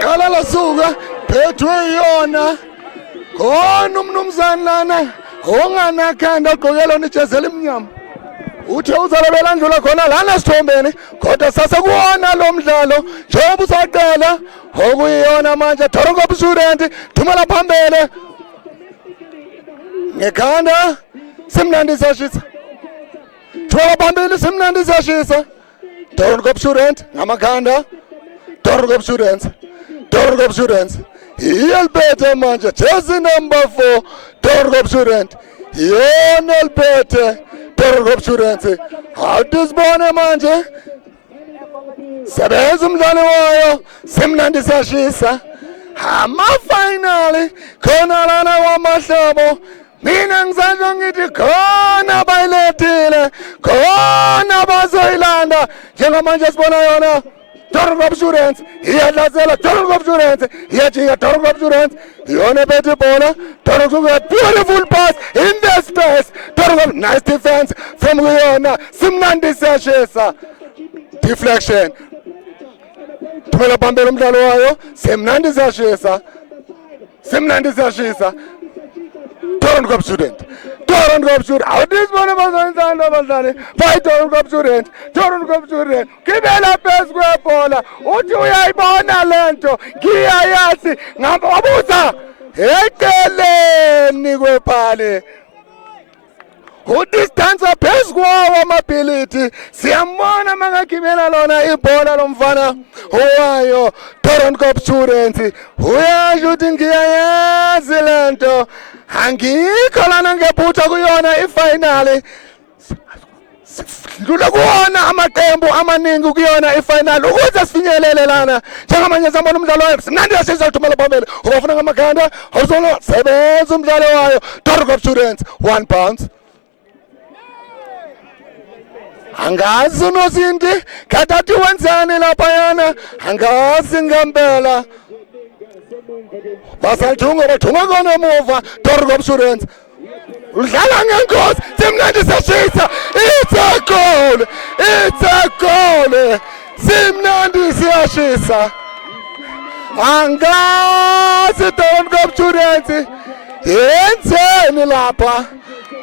Kala lasuka phethwe yona khona umnumzana lana onganakhanda ogqokela ijezi elimnyama uthe uzalobela ndlula khona lana sithombeni kodwa sase kuwona lo mdlalo njengoba usaqala okuyiyona manje Doornkop Student thumela phambili ngekhanda simnandi siyashisa thumela phambili simnandi siyashisa Doornkop Student ngamakhanda Doornkop Students iyeliphethe manje jezi number 4 Doornkop Student yona eliphethe Doornkop Students awutizibone manje sebenza umdlalo wayo simnandi siyashisa amafinali khona lana kwamahlobo mina ngisasho ngithi khona bayilethile khona bazoyilanda njengamanje sibona yona Doornkop Students iyadlasela Doornkop Students iyajika Doornkop Students yona bethe ibhola Doornkop Students beautiful pass in the space Doornkop nice defense from kuyona simnandi siyashisa deflection thumela phambili umdlalo wayo simnandi siyashisa Doornkop Student awudizibone bazayenzani abadlali by Doornkop Student gibela phezu kwebhola uthi uyayibona lento ngiyayazi wabuza eceleni kwephali udistance phezu kwawo amabhilidi siyambona mangagibela lona ibhola lomfana owayo Doornkop Students uyasho ukuthi ngiyayazi lento angikho lana ngephutha kuyona ifinali sidlula kuwona amaqembu amaningi kuyona ifinali ukuze sifinyelele lana njengamanje sambona umdlalo wayo simnandi siyashisa uthumela phambili ubafuna ngamakhanda awuzolo sebenza umdlalo wayo Doornkop Students 1 pound angazi uNozinti kadathi wenzani lapha yana angazi ngempela basathunga bathunga kona emuva Doornkop Students udlala ngenkosi simnandi siyashisa it's a goal simnandi siyashisa angazi Doornkop Students yenzeni lapha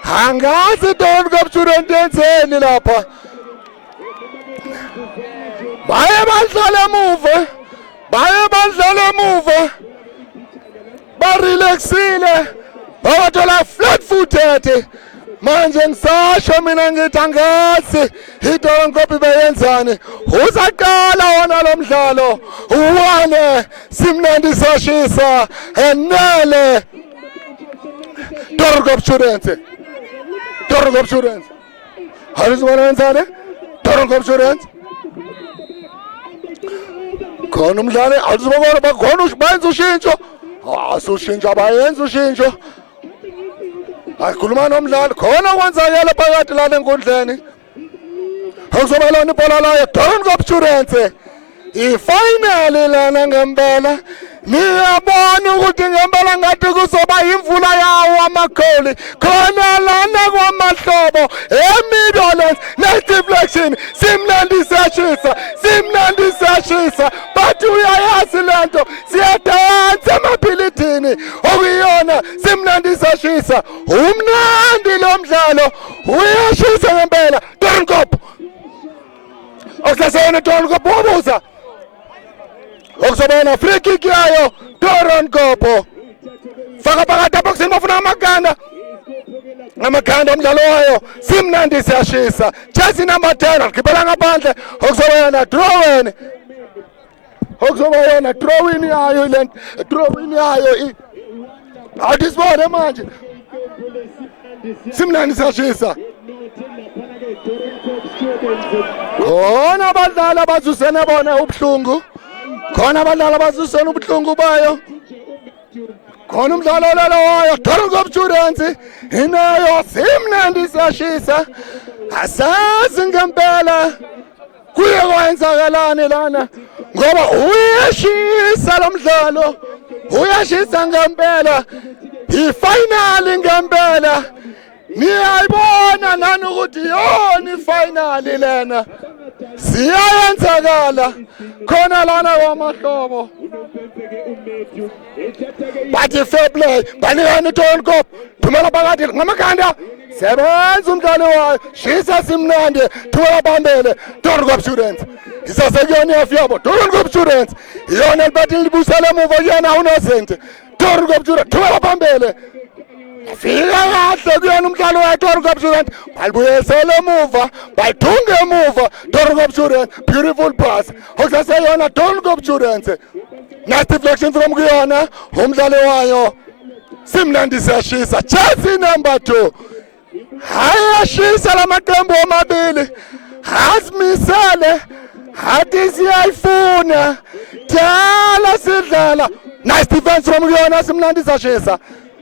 angazi Doornkop Students yenzeni lapha baye badlala emuva barelaxile bawathola flat footed manje ngisasho mina ngithi angazi iDoornkop bayenzani uzaqala wona lo mdlalo uwane simnandi siyashisa enele Doornkop Students awuzibona wenzani Doornkop Students khona umdlali awuzibona bakhona bayenza ushintsho asushintsho abayenza ushintsho akhuluma nomdlali khona kwenzakala phakathi lana enkundleni akuzoba lona ibhola layo Doornkop Students ifinali lana ngempela niyabona ukuthi ngempela ngathi kuzoba imvula yawo amagoli khona lana kwamahlobo emiddle deflection simnandi siyashisa but uyayazi lento siyadansa emabhilidini okuyona simnandi siyashisa umnandi lo mdlalo uyashisa ngempela Doornkop okusaseyona Doornkop wabuza okusobona free kick yayo Doornkop faka phakathi boxini bafuna amakhanda umdlalo wayo simnandi siyashisa jezi number 10 gibela ngaphandle okusobona drawing yayo lento drawing yayo awudisibone manje simnandi siyashisa khona abadlali abazusene bona ubuhlungu khona abadlali abazusene ubuhlungu bayo khona umdlalo lalo wayo Doornkop Students inayo simnandi siyashisa asazi ngempela kuye kwenzakalani lana ngoba uyashisa lo mdlalo uyashisa ngempela ifinali ngempela niyayibona nani ukuthi yona ifinali lena siyayenzakala khona lana kwamahlobo bathi fair play banikani Ton Cop thumela phakathi ngamakhanda sebenza umdlalo wayo shisa simnandi thumela phambili Ton Cop Students isasekuyona yafiyabo Ton Cop Students iyona libathi libusele emuva kuyena uNosent Ton Cop Students thumela phambili fika kahle kuyona umdlalo wa Ton Cop Students balibuyisela emuva bayithunga emuva Ton Cop Students beautiful pass okusaseyona Ton Cop Students nice deflection from kuyona umdlalo wayo simnandi siyashisa Chelsea number 2 hayashisa lamaqembu amabili asimisele hathi siyayifuna dala sidlala nice defense from kuyona simnandi siyashisa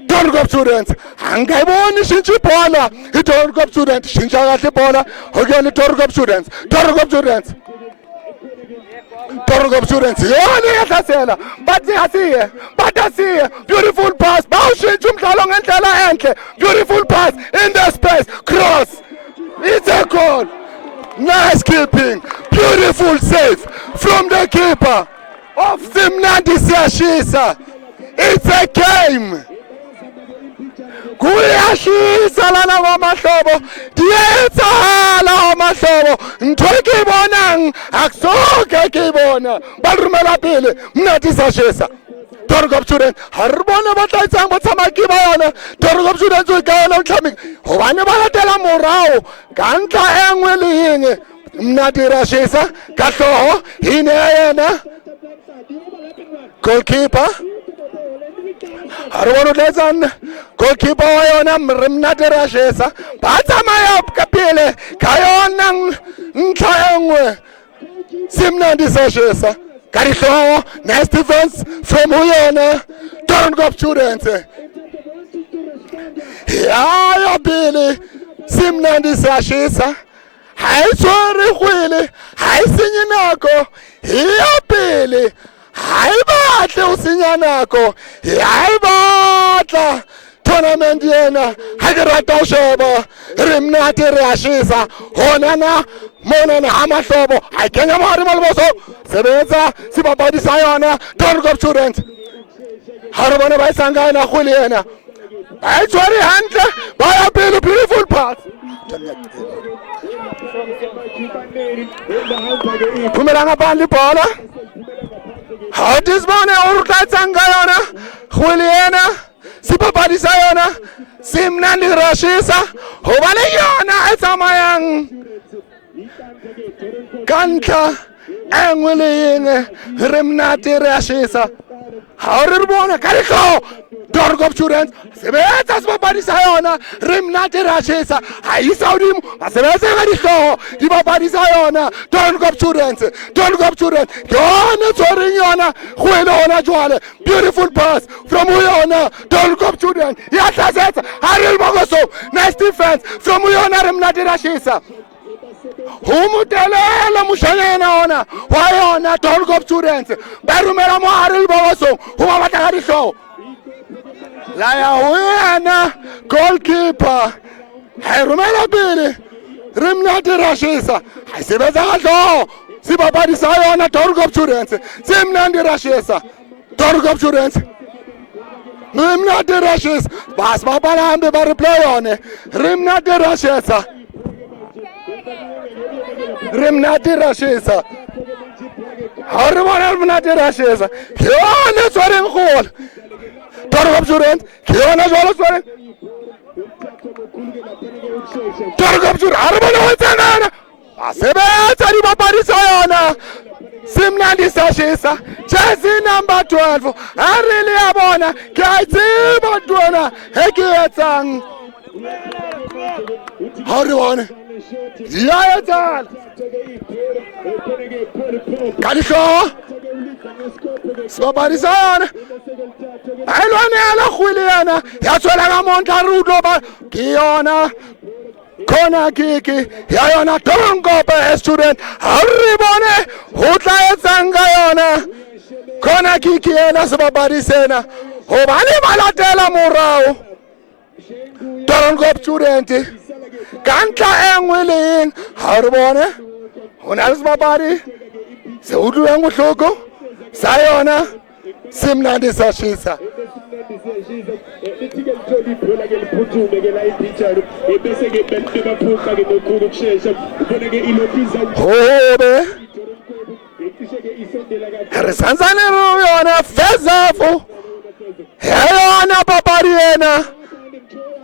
Ton Cop Students angayiboni shintsha ibhola Ton Cop Students shintsha kahle ibhola okuyona Ton Cop Students Ton Cop Students Ton Cop Students yona iyahlasela bathi asiye beautiful pass bawushintsha umdlalo ngendlela enhle beautiful pass in the space cross it's a goal nice keeping beautiful save from the keeper of Simnandi Siyashisa it's a game kuyashisa lana kwamahlobo diyetsala kwamahlobo nthokibonang akusoke kibona balirumela pele Mnandi Siyashisa Ton Cop Students haribona batlaitsang ba tsamaya kiba yona Ton Cop Students o ikayela mtlhamik gobane ba latela morao ka ntla engwe le yeng Mnandi Siyashisa ka hlogo ine ya yena goalkeeper haribona utlaitsang goalkeeper wa yona Mnandi Siyashisa ba tsamaya ka pele ka yona ntla engwe Simnandi Siyashisa Karihlogo nice defense from uyena Ton Cop Students ya pele Simnandi Siyashisa hayitshwere gwele hayisenye nako ya pele hayibatle usinya nako hayibatla tournament yena ha ke rata o sheba re Mnandi Siyashisa hona na mona na amahlobo ayikenya mari maliboso sebetsa sibabadisa yona Ton Cop Students haribona bayisangana na khuli yena ayitshwari hantle baya pele beautiful pass phumela ngaphandle ibhola hatisibone urutlatsanga yona khuli yena sibabadisa yona Simnandi Siyashisa hoba le yona etsamayang kantla engwe le yeng re Mnandi Siyashisa ha re bona ka letlho Ton Cop Students sebetsa sibabadisa yona re Mnandi Siyashisa ha isa udimo ba sebetsa ka dihlooho di babadisa yona Ton Cop Students yona tshwereng yona go ele hona jwale beautiful pass from yona Ton Cop Students ya hlasetsa ha re le bokoso nice defense from yona re Mnandi Siyashisa umutelela mushanyana ona wa yona Ton Cop Students ba rumela mo ha re le bokoso go ba batla ka dihlooho la ya wena goalkeeper ha rumela pele re Mnandi Siyashisa ha sebetsa ka hloho sibabadisa yona Ton Cop Students Simnandi Siyashisa Ton Cop Students Mnandi Siyashisa bas ba balambe ba replay yona re Mnandi Siyashisa haribona Mnandi Siyashisa yona tshwereng gola Ton Cop Students yona jwalo tshwereng Ton Cop Students haribona wetsangana basebetsa di babadisa yona Simnandi Siyashisa Chelsea number 12 ha re le ya bona ke a tseba tona he ke etsang haribona ya etsala ka dihlooho sibabadisa yona ayilwanela kgwele yena ya tshwela ka montla re utlo ba ke yona corner kick ya yona Ton Cop Students ha re bone ho tla etsang ka yona corner kick yena sebabadisena hobane ba latela morao Dorongop student. Kantla engwileng. Haribone. Unazi babari. Se udu yangu hloko. Sayona. Simnandi sashisa. Hobe. Risanzane yona fezafu. Yona papariena.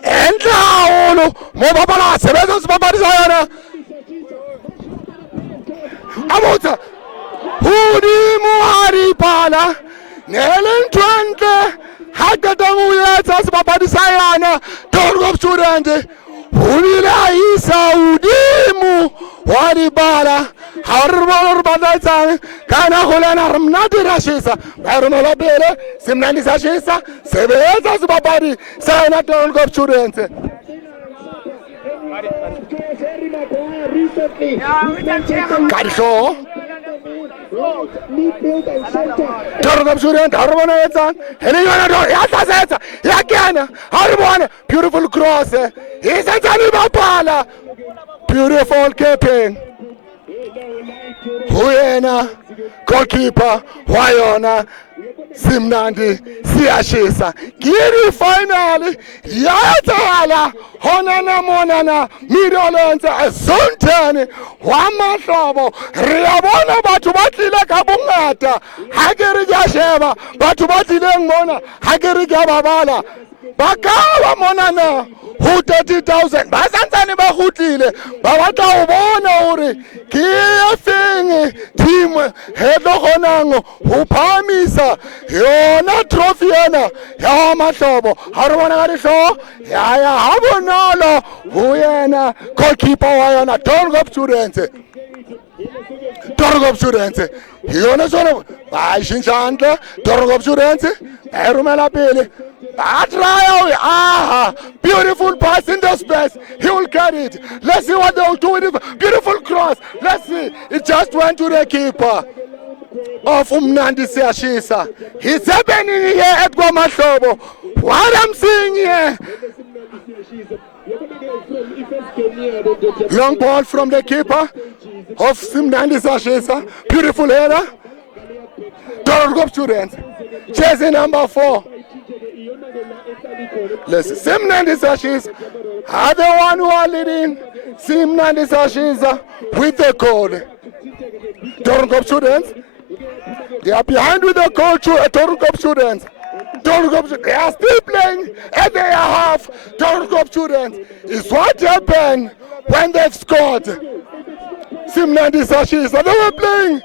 Enhlawulo mobabala sebenza sibabali sayona. Abuza. Hudi muhari pala. Nelentwante. Hagadangu yetsa sibabali sayona. Dorongop student. Hulila isa udimu waribala harbor badalsan kana hulana ramnati rashisa barunola bele simnani sashisa sebeza sibabari sayona Dorongop students. Karisho Dorongop student harbona yetsan heliyona do yasasetsa yakena harbona beautiful cross isenzani bapala beautiful keeping huyena goalkeeper wayona simnandi siyashisa kiri final yathala honana monana midolenze ezonteni wamahlobo riyabona batho batlile ka bongata ha ke re ke sheba batho batlile ngona ha ke re ke babala ba ka ba monana ho 30,000 ba santsane ba gotlile ba batla go bona hore ke efeng team he tlo gonang ho phamisa yona trophy ena ya mahlobo ha re bona ka dihlo ya ha bonolo ho yena goalkeeper wa yona Dorongop students. Dorongop students yona sona ba shintshantle Dorongop students ba romela pele. Aha, beautiful pass in the space. He will carry it. Let's see what they will do with it. Beautiful cross. Let's see. It just went to the keeper of Umnandi Siyashisa. He's happening here at Mahlobo. What I'm seeing here. Long ball from the keeper of Umnandi Siyashisa. Beautiful header. Dorongop students. Jersey number 4. Let's see. Simnandi Sashis are the one who are leading. Simnandi Sashis with the goal. Dorongop students. They are behind with the goal to Dorongop students. They are still playing at their half. Dorongop students. It's what happened when they've scored. Simnandi Sashis they were playing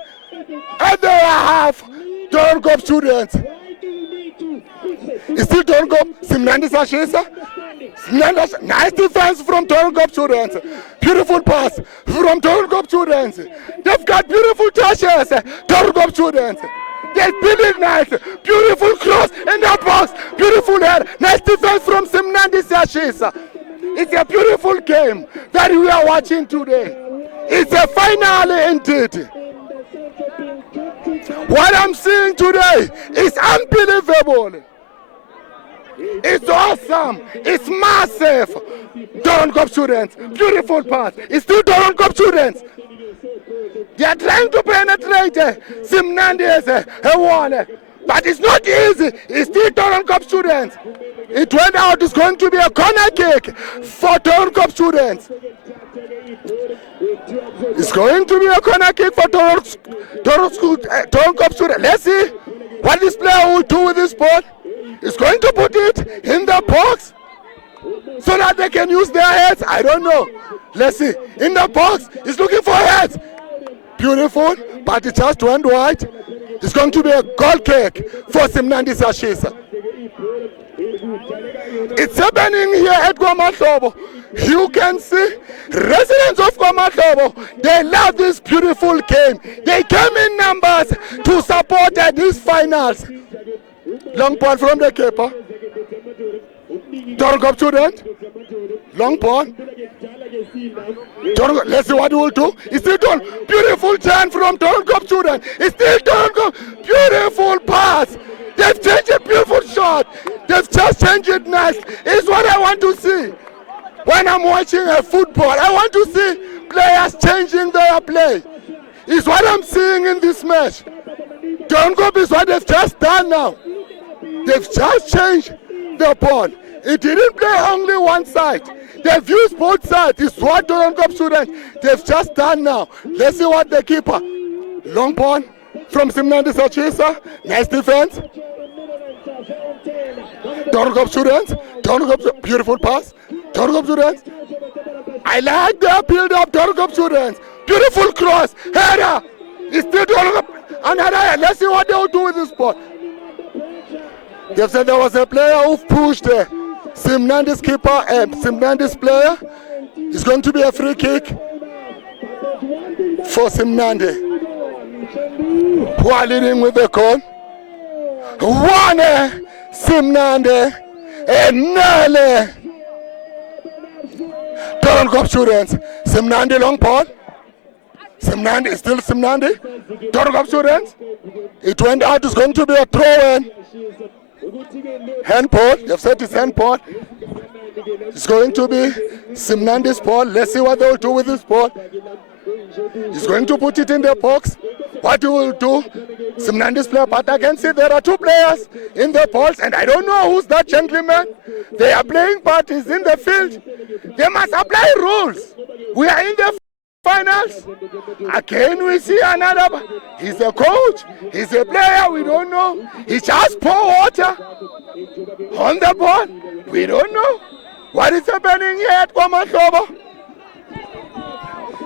at their half. Dorongop students. It's still Dorongop. Simnandi Sashisa. Nice defense from Dorongop students. Beautiful pass from Dorongop students. They've got beautiful touches. Dorongop students. They build it nice. Beautiful cross in the box. Beautiful head. Nice defense from Simnandi Sashisa. It's a beautiful game that we are watching today. It's a finale indeed. What I'm seeing today is unbelievable. It's awesome. It's massive. Dorongop students. Beautiful pass. It's still Dorongop students. They are trying to penetrate. Simnandi has won. But it's not easy. It's still Dorongop students. It went out. It's going to be a corner kick for Dorongop students. It's going to be a corner kick for Dorongop students. Let's see what this player will do with this ball. He's going to put it in the box so that they can use their heads. I don't know. Let's see. In the box, he's looking for heads. Beautiful, but it just went wide. It's going to be a goal kick for Simnandi Sashisa. It's happening here at KwaMahlobo. You can see residents of KwaMahlobo, they love this beautiful game. They came in numbers to support these finals. Long ball from the keeper. Dorongop student. Long ball. Let's see what he will do. It's still done. Beautiful turn from Dorongop student. It's still Dorongop. Beautiful pass. They've changed a beautiful shot. They've just changed it nice. It's what I want to see. When I'm watching a football, I want to see players changing their play. It's what I'm seeing in this match. Doornkop is what they've just done now. They've just changed the ball. It didn't play only one side. They've used both sides. It's what Doornkop students they've just done now. Let's see what the keeper. Long ball from Simnandi Sachisa. Nice defense. Doornkop students. Doornkop, beautiful pass. Doornkop students. I like the build-up. Doornkop students. Beautiful cross. Header. It's still Doornkop. Another. Let's see what they will do with this ball. They've said there was a player who pushed Simnandi's keeper and Simnandi's player. It's going to be a free kick for Simnandi, who are leading with the goal. One Simnandi and Nale. Doornkop students. Simnandi long ball. Simnandi, still Simnandi. Doornkop students. It went out. It's going to be a throw-in. Handball. They've said it's handball. It's going to be Simnandi's ball. Let's see what they will do with this ball. He's going to put it in the box. What he will do, Simnandi's player, but I can see there are two players in the balls, and I don't know who's that gentleman. They are playing parties in the field. They must apply rules. We are in the finals. Again, we see another. He's a coach. He's a player. We don't know. He just pour water on the ball. We don't know what is happening here at KwaMahlobo.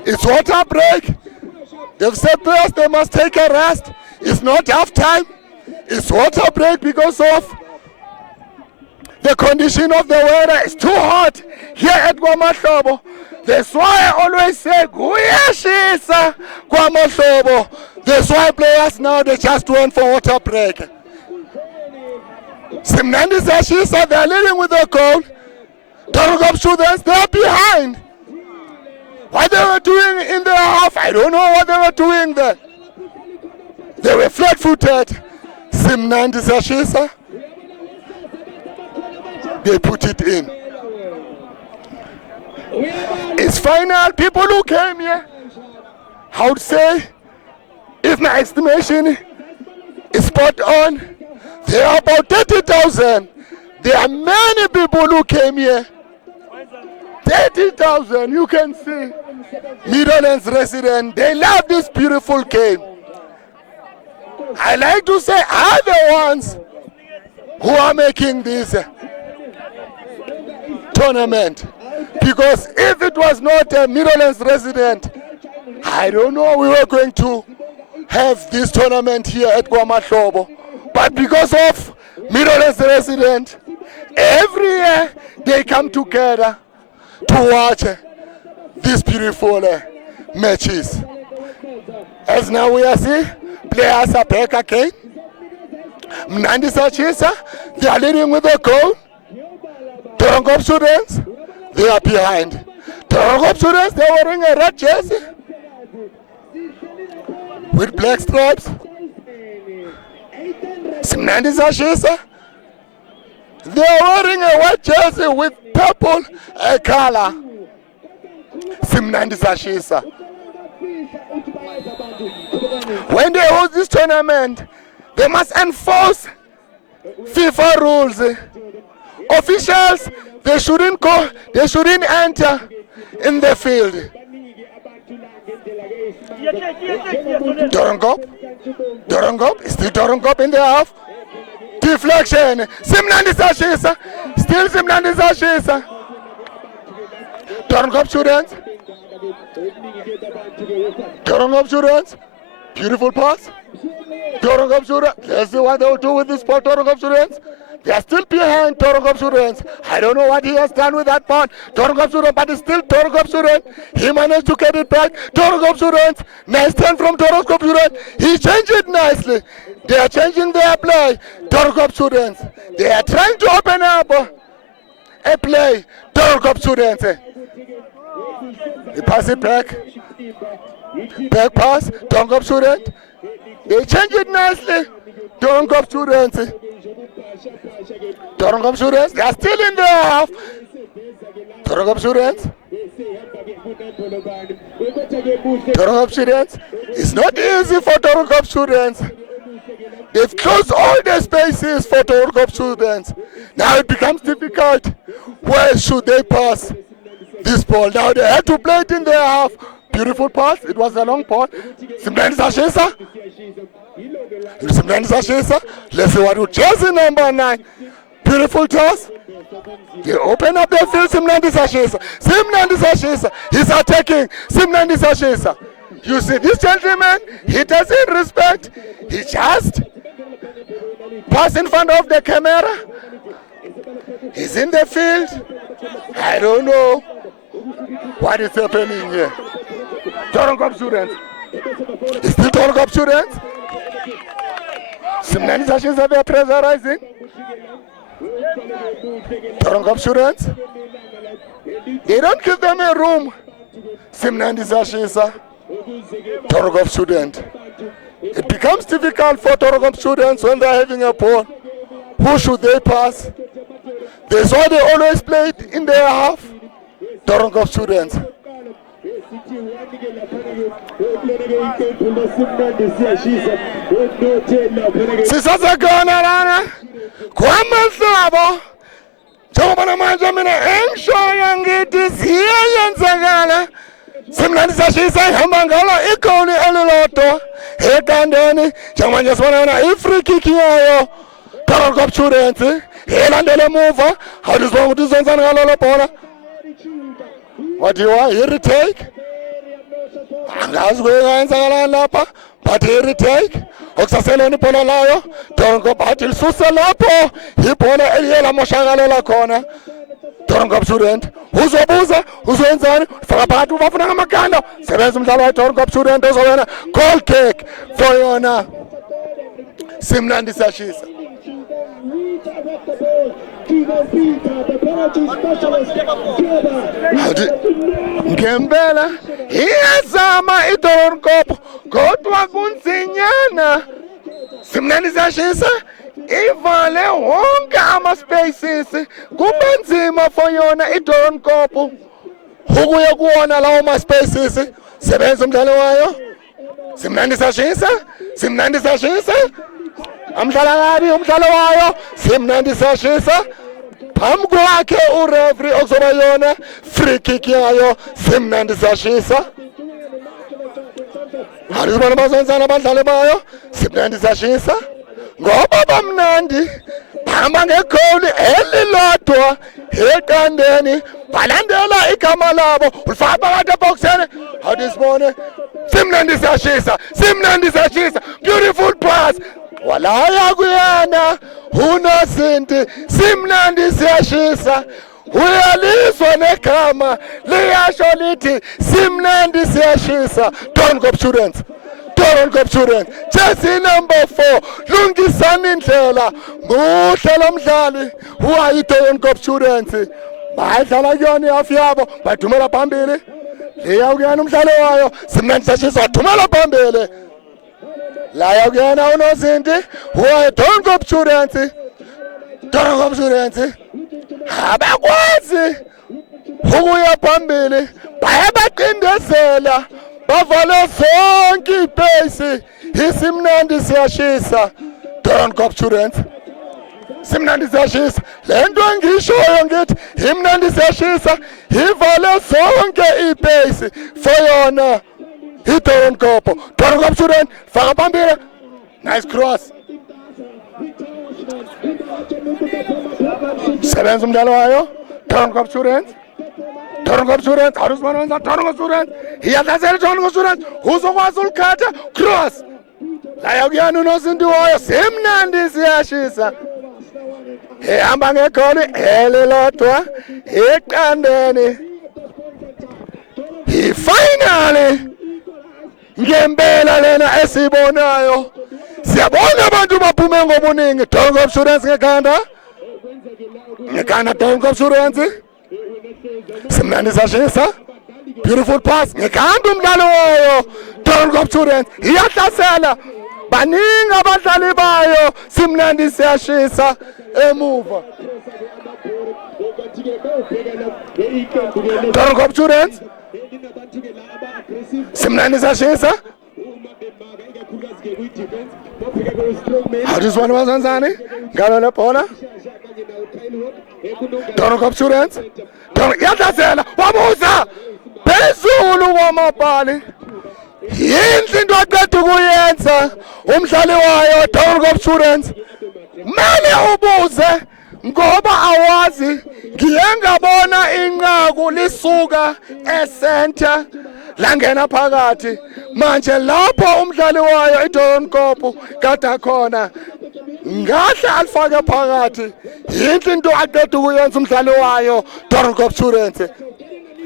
It's water break. They've said players they must take a rest. It's not half time. It's water break because of the condition of the weather. It's too hot here at KwaMahlobo. That's why I always say, Guyashisa KwaMahlobo. That's why players now they just went for water break. Simnandi Sashisa, they're leading with a goal. Doornkop students, they're behind. What they were doing in the half, I don't know what they were doing there. They were flat-footed. Simnandi Sashisa, they put it in. It's final. People who came here, I would say, if my estimation is spot on, there are about 30,000. There are many people who came here. 30,000, you can see. Meadowlands residents, they love this beautiful game. I like to say, are the ones who are making this tournament. Because if it was not a Meadowlands resident, I don't know we were going to have this tournament here at KwaMahlobo. But because of Meadowlands resident, every year they come together to watch these beautiful matches. As now we are seeing, players are back again. Mnandi Sachisa, they are leading with a goal. Doornkop students, they are behind. Doornkop students, they are wearing a red jersey with black stripes. Simnandi Sachisa, they are wearing a white jersey with purple color. Simnandi Sachisa. When they hold this tournament, they must enforce FIFA rules. Officials, they shouldn't go, they shouldn't enter in the field. Doornkop, is still Doornkop in the half. Deflection, Simnandi Sachisa, still Simnandi Sachisa. Doornkop students. Doornkop students. Beautiful pass. Doornkop students. Let's see what they will do with this ball, Doornkop students. They are still behind Doornkop students. I don't know what he has done with that ball. Doornkop students, but it's still Doornkop students. He managed to get it back. Doornkop students. Nice turn from Doornkop students. He changed it nicely. They are changing their play. Doornkop students. They are trying to open up a play. Doornkop students. They pass it back. Back pass. Doornkop students. They change it nicely. Doornkop students. Doornkop students. They are still in the half. Torok students. Torok students. It's not easy for Torok students. They've closed all the spaces for Torok students. Now it becomes difficult. Where should they pass this ball? Now they had to play it in their half. Beautiful pass. It was a long ball. Simnandi Sashisa. Simnandi Sashisa. Let's see what jersey number 9. Beautiful toss. They open up the field. Simnandi Sashisa. Simnandi Sashisa. He's attacking. Simnandi Sashisa. You see this gentleman, he doesn't respect. He just pass in front of the camera. He's in the field. I don't know what is happening here. Torok students. It's still Torok students. Simnandi Sashisa, they are pressurizing. Torok students. They don't give them a room. Simnandi Sashisa. Torok student. It becomes difficult for Torok students when they're having a ball. Who should they pass? That's why they always played in their half. Torok students. Sisazagona lana kwamasabo njengoba manje mina engishoya ngithi siyenzakala. Simnandi Sashisa ihamba ngalo igoli elilodwa ekandeni njengoba nje sibona i-free kick yayo Torok students elandela emuva awuzibona ukuthi uzenzani ngalo lo bhola. What do you want? Here retake. Angazi kwenzakalani lapha but here retake. Okusaseleni ibhola layo Torok bathi lisuse lapho ibhola eliyela moshakalela khona. Torok student uzobuza uzwenzani faka phakathi ubafuna ngamaganda sebenza umdlalo wa Torok student ozowena goal kick for yona Simnandi Sashisa. Ngempela iyazama iTorok kodwa kunzinyana. Simnandi Sashisa ivale wonke ama-spaces. Kuba nzima for yona iTorok ukuya kuwona lawo ma-spaces. Sebenza umdlalo wayo Simnandi Sashisa. Simnandi Sashisa amdlala kabi umdlalo wayo Simnandi Sashisa. Phambi kwakhe ureferee okuzoba yona free kick yayo Simnandi Sashisa. Aribona bazenzana abadlali bayo Simnandi Sashisa ngoba bamnandi bahamba ngegoli elilodwa ekandeni balandela igama labo ulifaka phakathi eboxeni. Awudisibone Simnandi Sashisa. Simnandi Sashisa. Beautiful pass. Walaya kuyana unozinti Simnandi Sashisa. Uyalizwa negama liyasho lithi Simnandi Sashisa. Torok students. Torok students. Jersey number 4. Lungisani indlela. Muhle lo mdlali. Uwayi Torok students. Bayidlala kuyona ihafu yabo. Badumela phambili. Leya kuyana umdlalo wayo. Simnandi Sashisa wadumela phambili. Laya kuyana unozinti. Uwayi Torok students. Torok students. Abakwazi ukuya phambili bayabaqindezela bavala zonke ibhesi. Isimnandi Sashisa. Torok students. Simnandi Sashisa. Lento engishoyo ngithi iMnandi Sashisa ivale zonke ibhesi for yona iTorok. Torok student faka phambili. Nice cross. Sebenza umdlalo wayo Torok students. Torok students awuzibona Torok students iyadlasela Torok students uzokwazi ulikhatha cross. Laya kuyana unozinti wayo Simnandi Sashisa. Ehamba ngegoli elilodwa ekandeni. Finally ngempela lena esibonayo. Siyabona abantu baphume ngobuningi. Torok students ngekhanda. Ngekana Torok students. Simnandi Sashisa. Beautiful pass. Ngekhanda umdlalo wayo Torok students. Iyahlasela. Baningi abadlali bayo Simnandi Sashisa emuva. Doron Cop Students simnandi sashisa awuzibona bazanzani ngalo lebhola Doron Cop Students yadlazela wabuza phezulu kwamabhali yinhle into aqeda ukuyenza umdlali wayo Doron Cop Students mele ubuze ngoba awazi ngiyengabona inqaku lisuka ecenter langena phakathi manje lapho umdlali wayo iDoron Cop kade khona ngahle alifake phakathi yinhle into aqeda ukuyenza umdlali wayo Doron Cop Students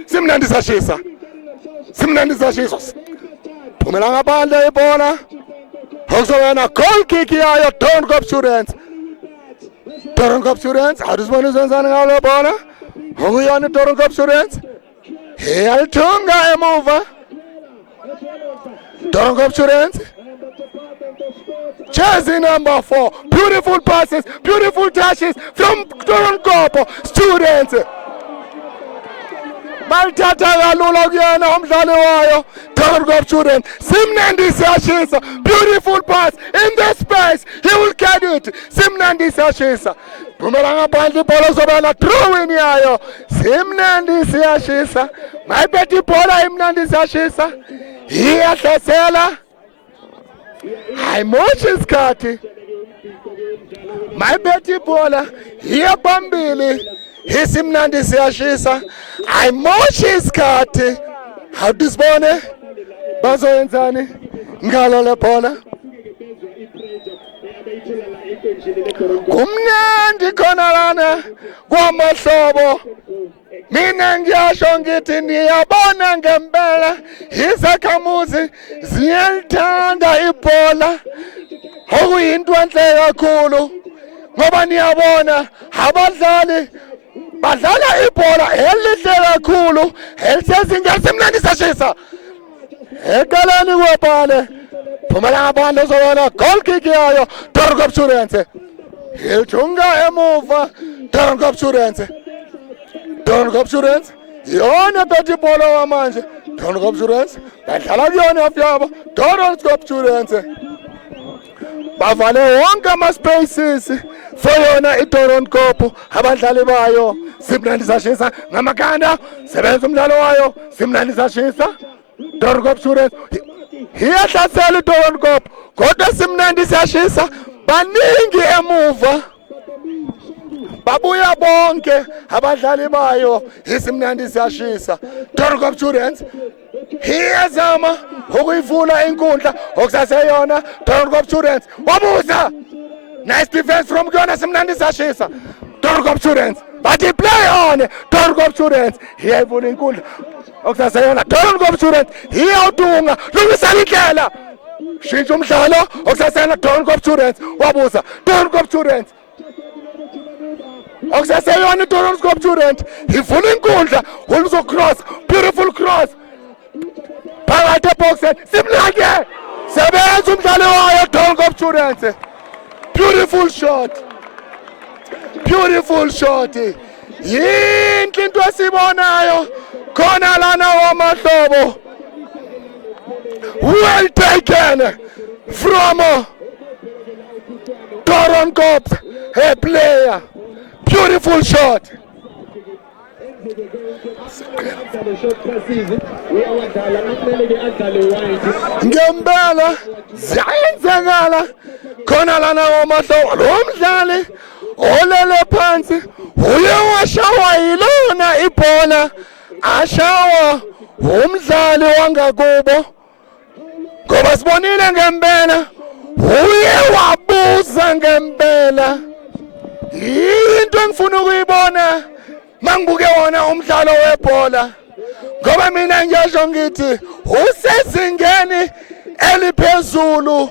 simnandi sashisa phumela ngaphandle ibhola okuzobena goal kick yayo Doron Cop Students Doron Cop Students awuzibona izenzani ngalo bhola okuyona Doron Cop Students iyalithunga emuva Doron Cop Students jersey number 4 beautiful passes beautiful touches from Doron Cop Students balithatha kalula kuyena umdlali wayo Doron Cop Students simnandi siyashisa beautiful pass in the space he will get it simnandi siyashisa phumela ngaphandle ibhola kuzobana throw in yayo simnandi siyashisa mayiphethe ibhola imnandi siyashisa iyahlasela ayimoshi isikhathi mayiphethe ibhola iyabambili isimnandi siyashisa ayimoshi isikhathi awudisibone bazoyenzani ngalo lebhola kumnandi khona lana kwamahlobo mina ngiyasho ngithi niyabona ngempela izakhamuzi ziyalithanda ibhola okuyinto enhle kakhulu ngoba niyabona abadlali badlala ibhola elihle kakhulu elisezingeni simnandi sashisa eqaleni kwebhale phumela ngaphandle uzobona goal kick yayo Doron Cop Students ilithunga emuva Doron Cop Students yona bethe ibhola wamanje Doron Cop Students badlala kuyona yafyabo Doron Cop Students bavale wonke ama-spaces for yona iDoron Cop abadlali bayo simnandi sashisa ngamakanda sebenza umdlalo wayo simnandi sashisa Doron Cop Students iyahlasela iDoron Cop kodwa simnandi siyashisa baningi emuva babuya bonke abadlali bayo isimnandi siyashisa Doron Cop Students iyazama ukuyivula inkundla okusaseyona Doron Cop Students wabuza nice defense from kuyona simnandi siyashisa Doron Cop Students but he play on Doron Cop Students iyayivula inkundla okusaseyona Doron Cop Students iyawudunga lungisela indlela shintsha umdlalo okusaseyona Doron Cop Students wabuza Doron Cop Students okusaseyona Doron Cop Students ivula inkundla uluzocross beautiful cross phakathi eboxen simnandi sebenza umdlalo wayo Doron Cop Students beautiful shot yinhle into esibonayo khona lana wamahlobo well taken from Doron Cop a player beautiful shot ngempela ziyenzakala khona lana wamahlobo lo mdlali olele phansi uye washawa yilona ibhola ashawa umdlali wangakubo ngoba sibonile ngempela uye wabuza ngempela into engifuna ukuyibona mangibuke wona umdlalo webhola ngoba mina ngiyasho ngithi usezingeni eliphezulu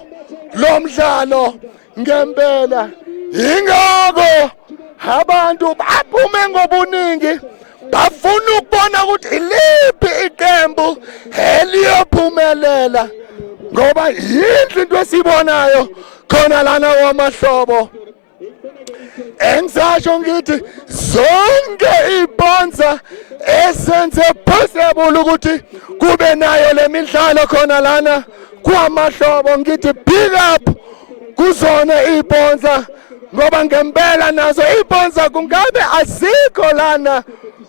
lomdlalo ngempela ingakho abantu baphume ngobuningi bafuna ukubona ukuthi iliphi iqembu eliyophumelela ngoba yinhle into esibonayo khona lana wamahlobo engisasho ngithi zonke ibonza esenze possible ukuthi kube nayo lemidlalo khona lana kwaMahlobo ngithi big up kuzona ibonza ngoba ngempela nazo ibonza kungabe azikho lana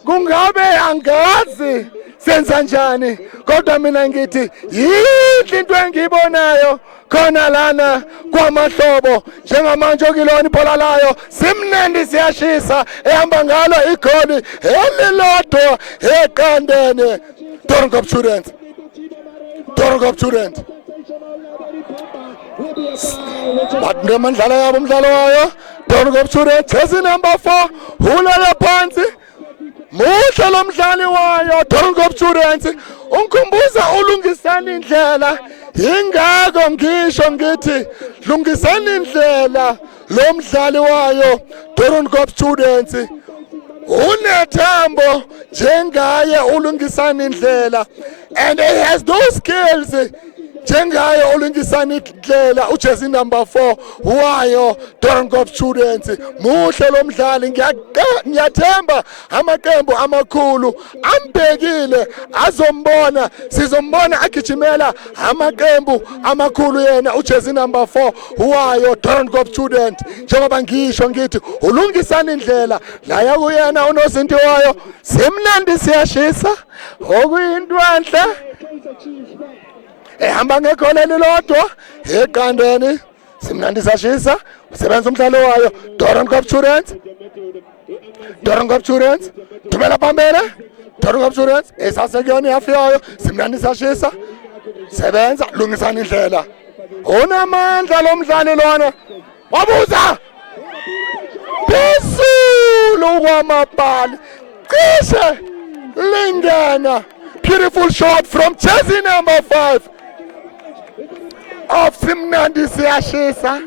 kungabe angazi senza njani kodwa mina ngithi yinhle into engiyibonayo khona lana kwaMahlobo njengamanje okilona ibhola layo simnandi siyashisa ehamba ngalo igoli elilodwa eqandene Doornkop Students but ngemandlalo yabo umdlalo wayo Doornkop Students jersey number 4 hulele phansi muhle lo mdlali wayo Doornkop Students ungikhumbuza ulungisana indlela ingako ngisho ngithi lungisana indlela lo mdlali wayo Doornkop Students unethambo njengaye ulungisana indlela and he has those skills njengaye ulungisana indlela ujersey number 4 wayo Doornkop Students muhle lo mdlali ngiyathemba amaqembu amakhulu ambhekile azombona sizombona agijimela amaqembu amakhulu yena ujersey number 4 wayo Doornkop Students njengoba ngisho ngithi ulungisana indlela la yakuyena unozinti wayo simnandi siyashisa okuyinto enhle ehamba ngegoli elilodwa eqandeni simnandi sashisa usebenza umdlalo wayo Doornkop Students thumela phambili Doornkop Students esasekuyona yafiyayo simnandi sashisa sebenza lungisana indlela unamandla lo mdlali lona wabuza phezulu kwamabhali cishe lingana beautiful shot from jersey number 5 of simnandi siyashisa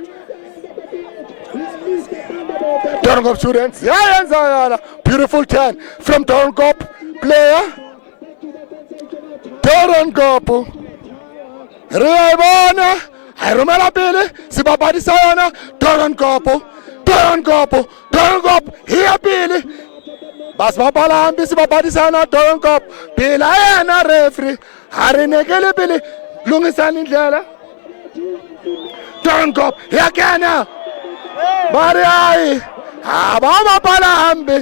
Doornkop Students yayenza yona beautiful turn from Doornkop player Doornkop riyabona ayirumela phili sibabhalisa yona Doornkop hiya phili basibabhalambi sibabhalisana Doornkop phila yena referee harinekele phili lungisana indlela Doornkop yakena bari hayi abababhalambi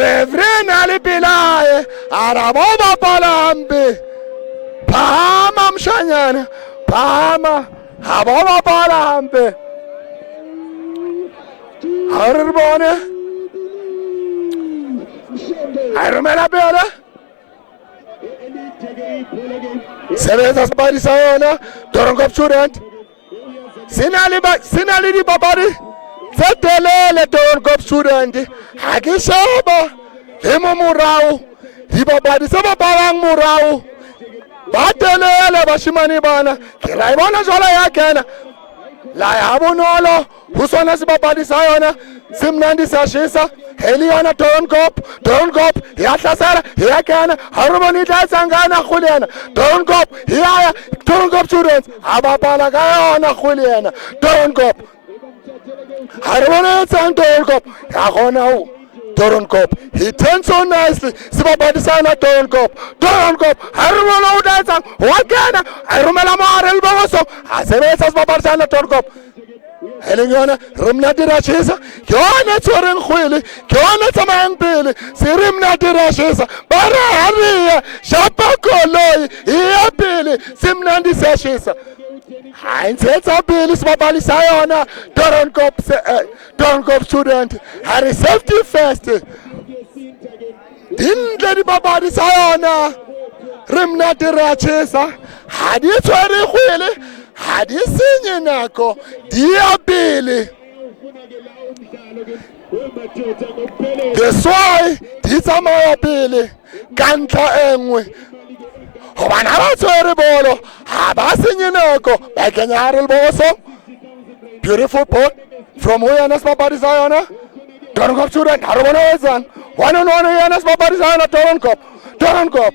referee naliphilaye arabababhalambi phama mshanyana phama abababhalambi haribone ayirumela phela sebenza sibhalisa yona Doornkop Students sinali dibabari sedelele Doornkop Students akishaba emomurau dibabari sebabalang murau badelele bashimani bana kila ibona jwala yakena la yabonolo usona sibabhalisa yona simnandi sashisa Heliona Doornkop yahlasela yakena harumoni tlasangana khulena Doornkop yaya Doornkop Students ababhala kayona khulena Doornkop harumoni tsang Doornkop yakhona Doornkop he turns so nicely sibabhalisana Doornkop harumoni udatsang wakena harumela mare liboso asebenza sibabhalisana Doornkop Helengona rimnati rashisa yona tsoreng khwele yona tsamayang pele sirimnati rashisa bara hariya shapa koloi iya pele simnandi sashisa hainsetsa pele sibabhalisa yona Doornkop Students hari safety first dindle dibabhalisa yona rimnati rashisa hadi tsore khwele hadi sinye nako diabili deswai ditsamaya pele ka ntlha engwe gobana ba tshwere bolo ha ba senye nako ba kenya re leboso beautiful ball from yena sibabhalisa yona Doornkop Students ha re bona etsang one yena sibabhalisa yona Doornkop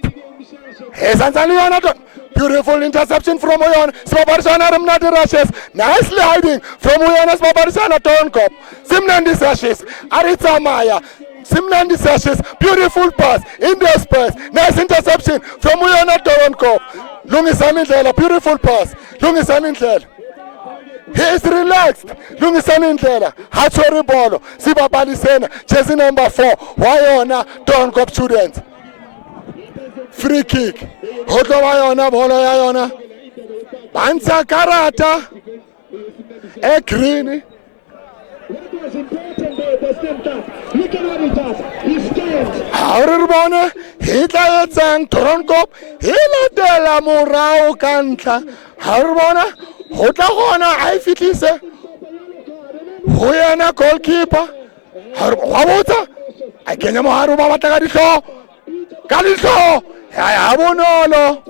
esantsane yona Beautiful interception from Uyona. Sibabarisana Mnandi rushes. Nicely hiding from Uyona Sibabarisana Tonkop. Simnandi rushes. Aritza Maya. Simnandi rushes. Beautiful pass in the space. Nice interception from Uyona Tonkop. Lungisani Ndlela. Beautiful pass. Lungisani Ndlela. He is relaxed. Lungisani Ndlela. Hatchori bolo. Sibabalisena. Jersey number 4. Uyona Tonkop students. Free kick. Hotlo wa yona bolo ya yona. Banza karata. E green. Hauribone. Hitla etsang Toronkop. Hila dela morao kantla. Hauribone. Hotla gona a fitlise. Ho yena goalkeeper. Hawabotsa. A kenya mo haru ba batla ka ditlo. Ka ditlo. Ya bonolo.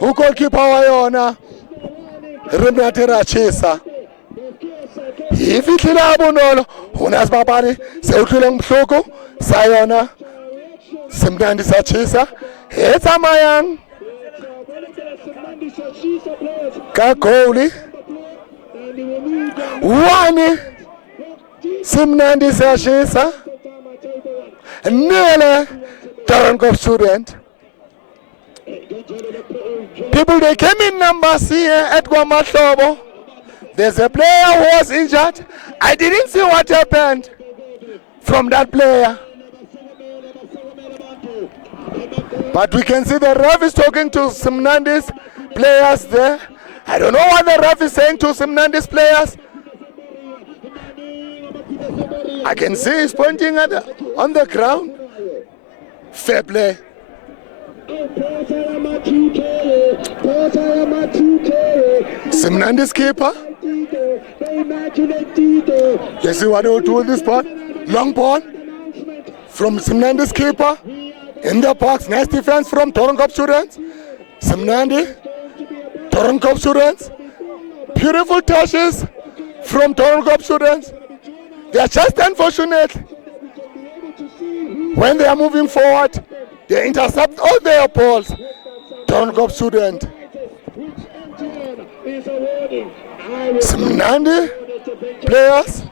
Ho goalkeeper wa yona. Remnati rachisa. Hi fitlhile bonolo. Hona sibabali se utlwile mhloko sa yona. Simnandi sachisa. He tsamayang. Ka goal. One. Simnandi sachisa. Nele Toronkop student. People, they came in numbers here at Guamatlobo. There's a player who was injured. I didn't see what happened from that player. But we can see the ref is talking to Simnandi's players there. I don't know what the ref is saying to Simnandi's players. I can see he's pointing at on the ground. Fair play. Simnandi's keeper. You see what they will do with this ball? Long ball from Simnandi's keeper. In the box, nice defense from Toronkop students. Simnandi, Toronkop students. Beautiful touches from Toronkop students. They are just unfortunate. When they are moving forward, they intercept all their balls. Toronkop student. Simnandi players,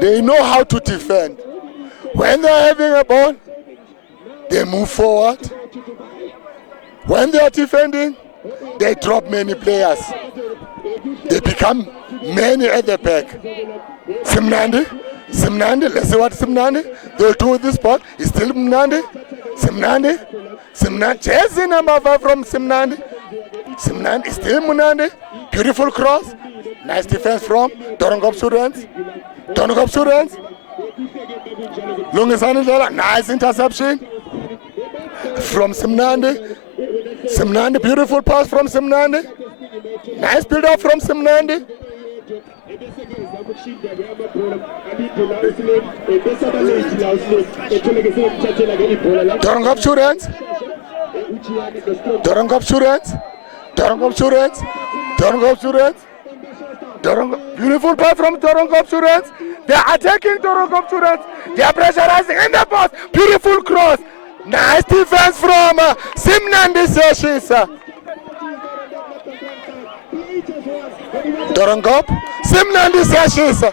they know how to defend. When they're having a ball, they move forward. When they are defending, they drop many players. They become many at the back. Simnandi, let's see what Simnandi, they'll do with this ball. It's still Simnandi, jersey number 5 from Simnandi. Simnandi is still Simnandi. Beautiful cross. Nice defense from Toronkop students. Lungisani Ndlela, nice interception from Simnandi. Beautiful pass from Simnandi. Nice build up from Simnandi. Toronkop students. Beautiful pass from Toronkop students. They are attacking Toronkop students. They are pressurizing in the box. Beautiful cross. Nice defense from Simnandi Seshisa. Toronkop. Simnandi Seshisa.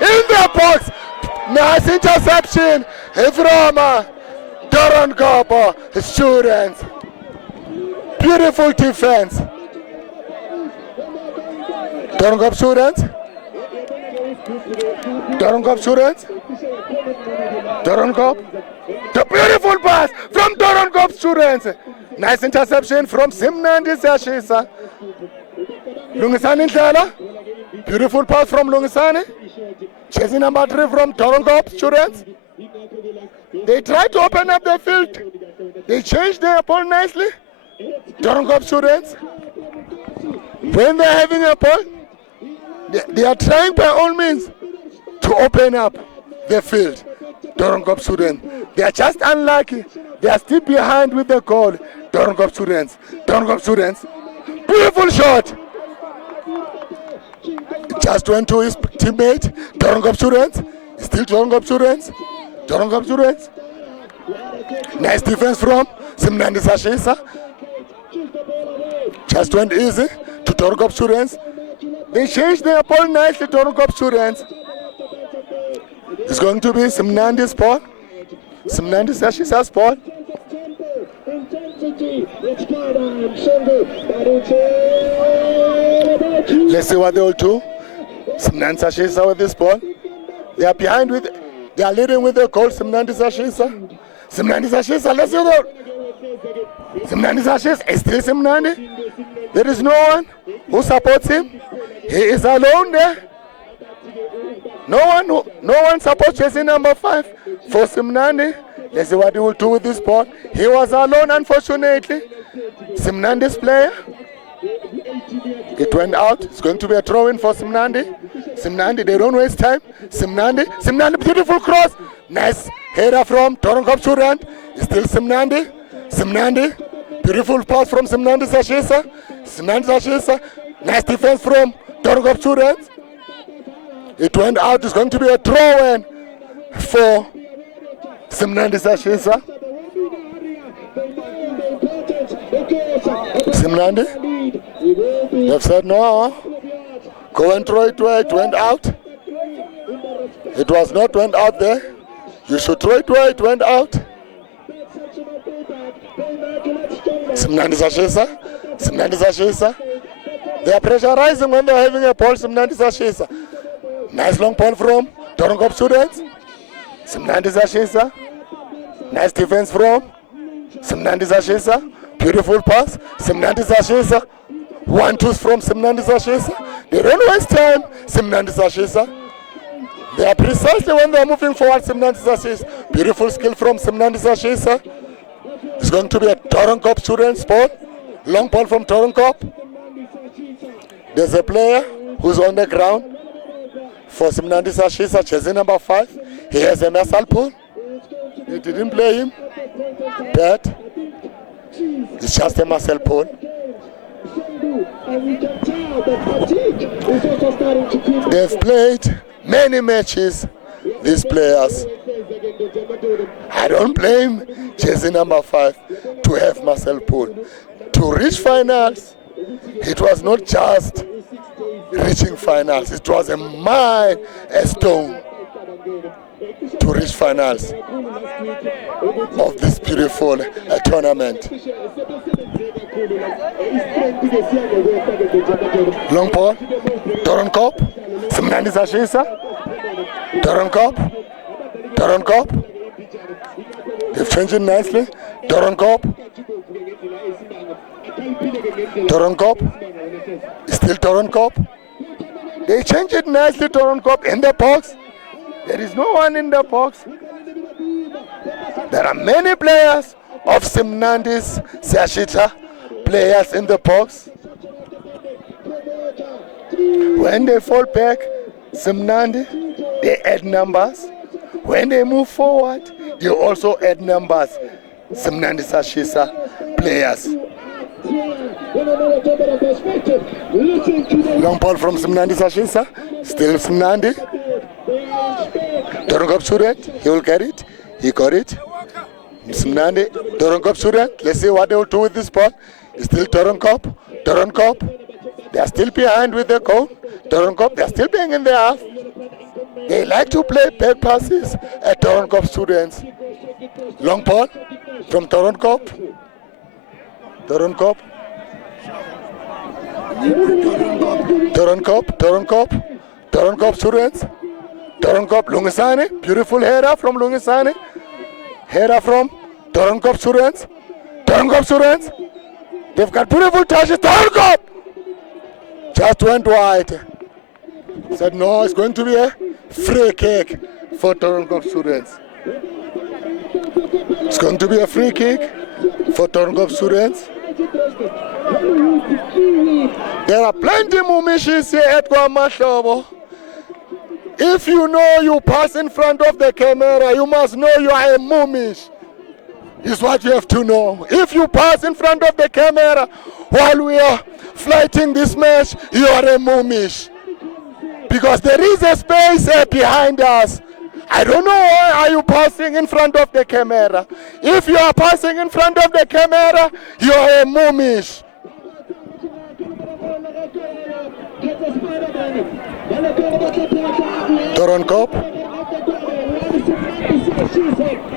In the box. Nice interception from Toronkop students. Beautiful defense. Toronkop students. The beautiful pass from Toronkop students. Nice interception from Simnandi Seshisa. Lungisani Ndlela. Beautiful pass from Lungisani. Jersey number 3 from Toronkop students. They try to open up the field. They change their ball nicely. Toronkop students. When they're having a ball, they are trying by all means to open up the field. Toronkop students. They are just unlucky. They are still behind with the goal. Toronkop students. Beautiful shot. Just went to his teammate. Toronkop students. Still Toronkop students. Nice defense from Simnandi Sashisa. Just went easy to Torokop students. They changed their ball nicely, Torokop students. It's going to be Simnandi's ball. Simnandi Sashisa's ball. Let's see what they will do. Simnandi Sashisa with this ball. They are behind with, they are leading with the goal, Simnandi Sashisa. Simnandi Sashisa, let's see the goal. Simnandi Sashisa, is still Simnandi. There is no one who supports him. He is alone there. No one supports jersey number 5 for Simnandi. Let's see what he will do with this ball. He was alone, unfortunately. Simnandi's player. It went out. It's going to be a throw-in for Simnandi. Simnandi, they don't waste time. Simnandi, beautiful cross. Nice header from Torokop student. Still Simnandi. Beautiful pass from Simnandi Sashisa. Nice defense from Torokop student. It went out. It's going to be a throw-in for Simnandi Sashisa. Simnandi, they've said no. Go and throw it where it went out. It was not went out there. You should throw it where it went out. Simnandi Sashisa. They are pressurizing when they are having a ball. Simnandi Sashisa. Nice long ball from Torokop students. Simnandi Sashisa. Nice defense from Simnandi Sashisa. Beautiful pass. Simnandi Sashisa. 1-2 from Simnandi Sashisa. They don't waste time. Simnandi Sashisa. They are precisely when they are moving forward. Simnandi Sashisa. Beautiful skill from Simnandi Sashisa. It's going to be a Torokop students ball. Long ball from Torokop. There's a player who's on the ground for Simnandi Sashisa, jersey number 5. He has a muscle pull. They didn't play him. But it's just a muscle pull. They've played many matches, these players. I don't blame jersey number 5 to have muscle pull. To reach finals, it was not just reaching finals. It was a milestone to reach finals of this beautiful tournament. Long ball, Torokop, Simnandi Sashisa, Torokop. They've changed it nicely. Torokop, still Torokop. They changed it nicely. Torokop in the box. There is no one in the box. There are many players of Simnandi's Sashita players in the box. When they fall back, Simnandi, they add numbers. When they move forward, they also add numbers. Simnandi Sashisa players. Long ball from Simnandi Sashisa. Still Simnandi. Torokop student, he will carry it. He got it. Simnandi, Torokop student. Let's see what they will do with this ball. It's still Torokop. They are still behind with the goal. Torokop, they are still playing in the half. They like to play back passes at Torokop students. Long ball from Torokop. Torokop students. Torokop Lungisane. Beautiful header from Lungisane. Header from Torokop students. They've got beautiful touches. Torokop just went wide. Said no, it's going to be a free kick for Torokop students. It's going to be a free kick for Torokop students. There are plenty more missions here at Kwamahlobo. If you know you pass in front of the camera, you must know you are a mumish. Is what you have to know. If you pass in front of the camera while we are fighting this match, you are a mumish. Because there is a space behind us. I don't know why are you passing in front of the camera. If you are passing in front of the camera, you are a moomish. Doron Cop.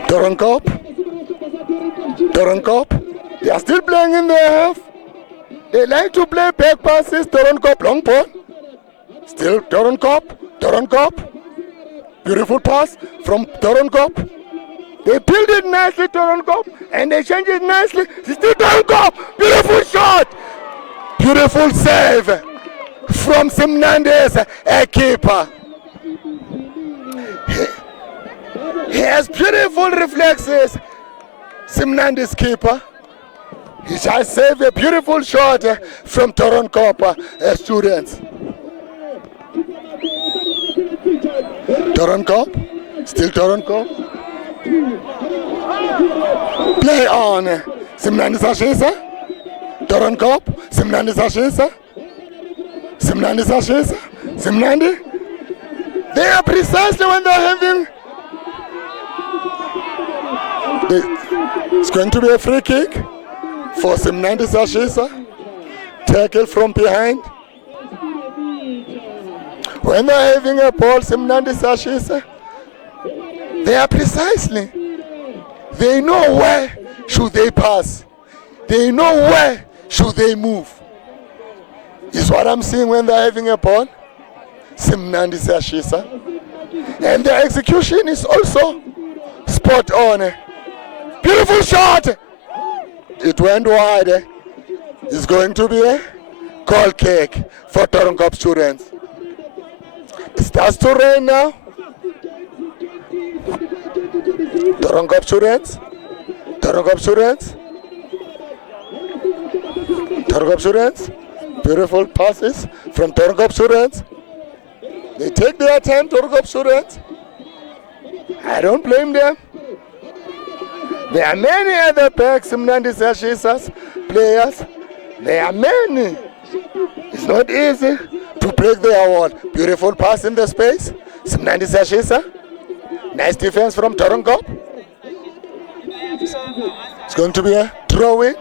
Doron Cop. Doron Cop. They are still playing in their half. They like to play back passes. Doron Cop, long ball. Still Doron Cop. Doron Cop. Beautiful pass from Doron Cop. They build it nicely, Doron Cop, and they change it nicely. Still Doron Cop. Beautiful shot. Beautiful save from Simnandi's keeper. He has beautiful reflexes. Simnandi's keeper. He just saved a beautiful shot from Doron Cop students. Doron Cop, still Doron Cop. Play on. Simnandi Sashisa. Doron Cop, Simnandi Sashisa. Simnandi Sashisa. Simnandi. They are precisely when they're having. It's going to be a free kick for Simnandi Sashisa. Tackle from behind. When they're having a ball, Simnandi Sashisa, they are precisely. They know where should they pass. They know where should they move. Is what I'm seeing when they're having a ball. Simnandi Sashisa. And their execution is also spot on. Beautiful shot. It went wide. It's going to be a goal kick for Doron Cop students. It starts to rain now. Doron Cop students. Doron Cop students. Doron Cop students. Beautiful passes from Doron Cop students. They take their time, Doron Cop students. I don't blame them. There are many other backs, Simnandi Sashisa's players. There are many. It's not easy to break their wall. Beautiful pass in the space. Simnandi Sashisa. Nice defense from Doron Cop. It's going to be a throw-in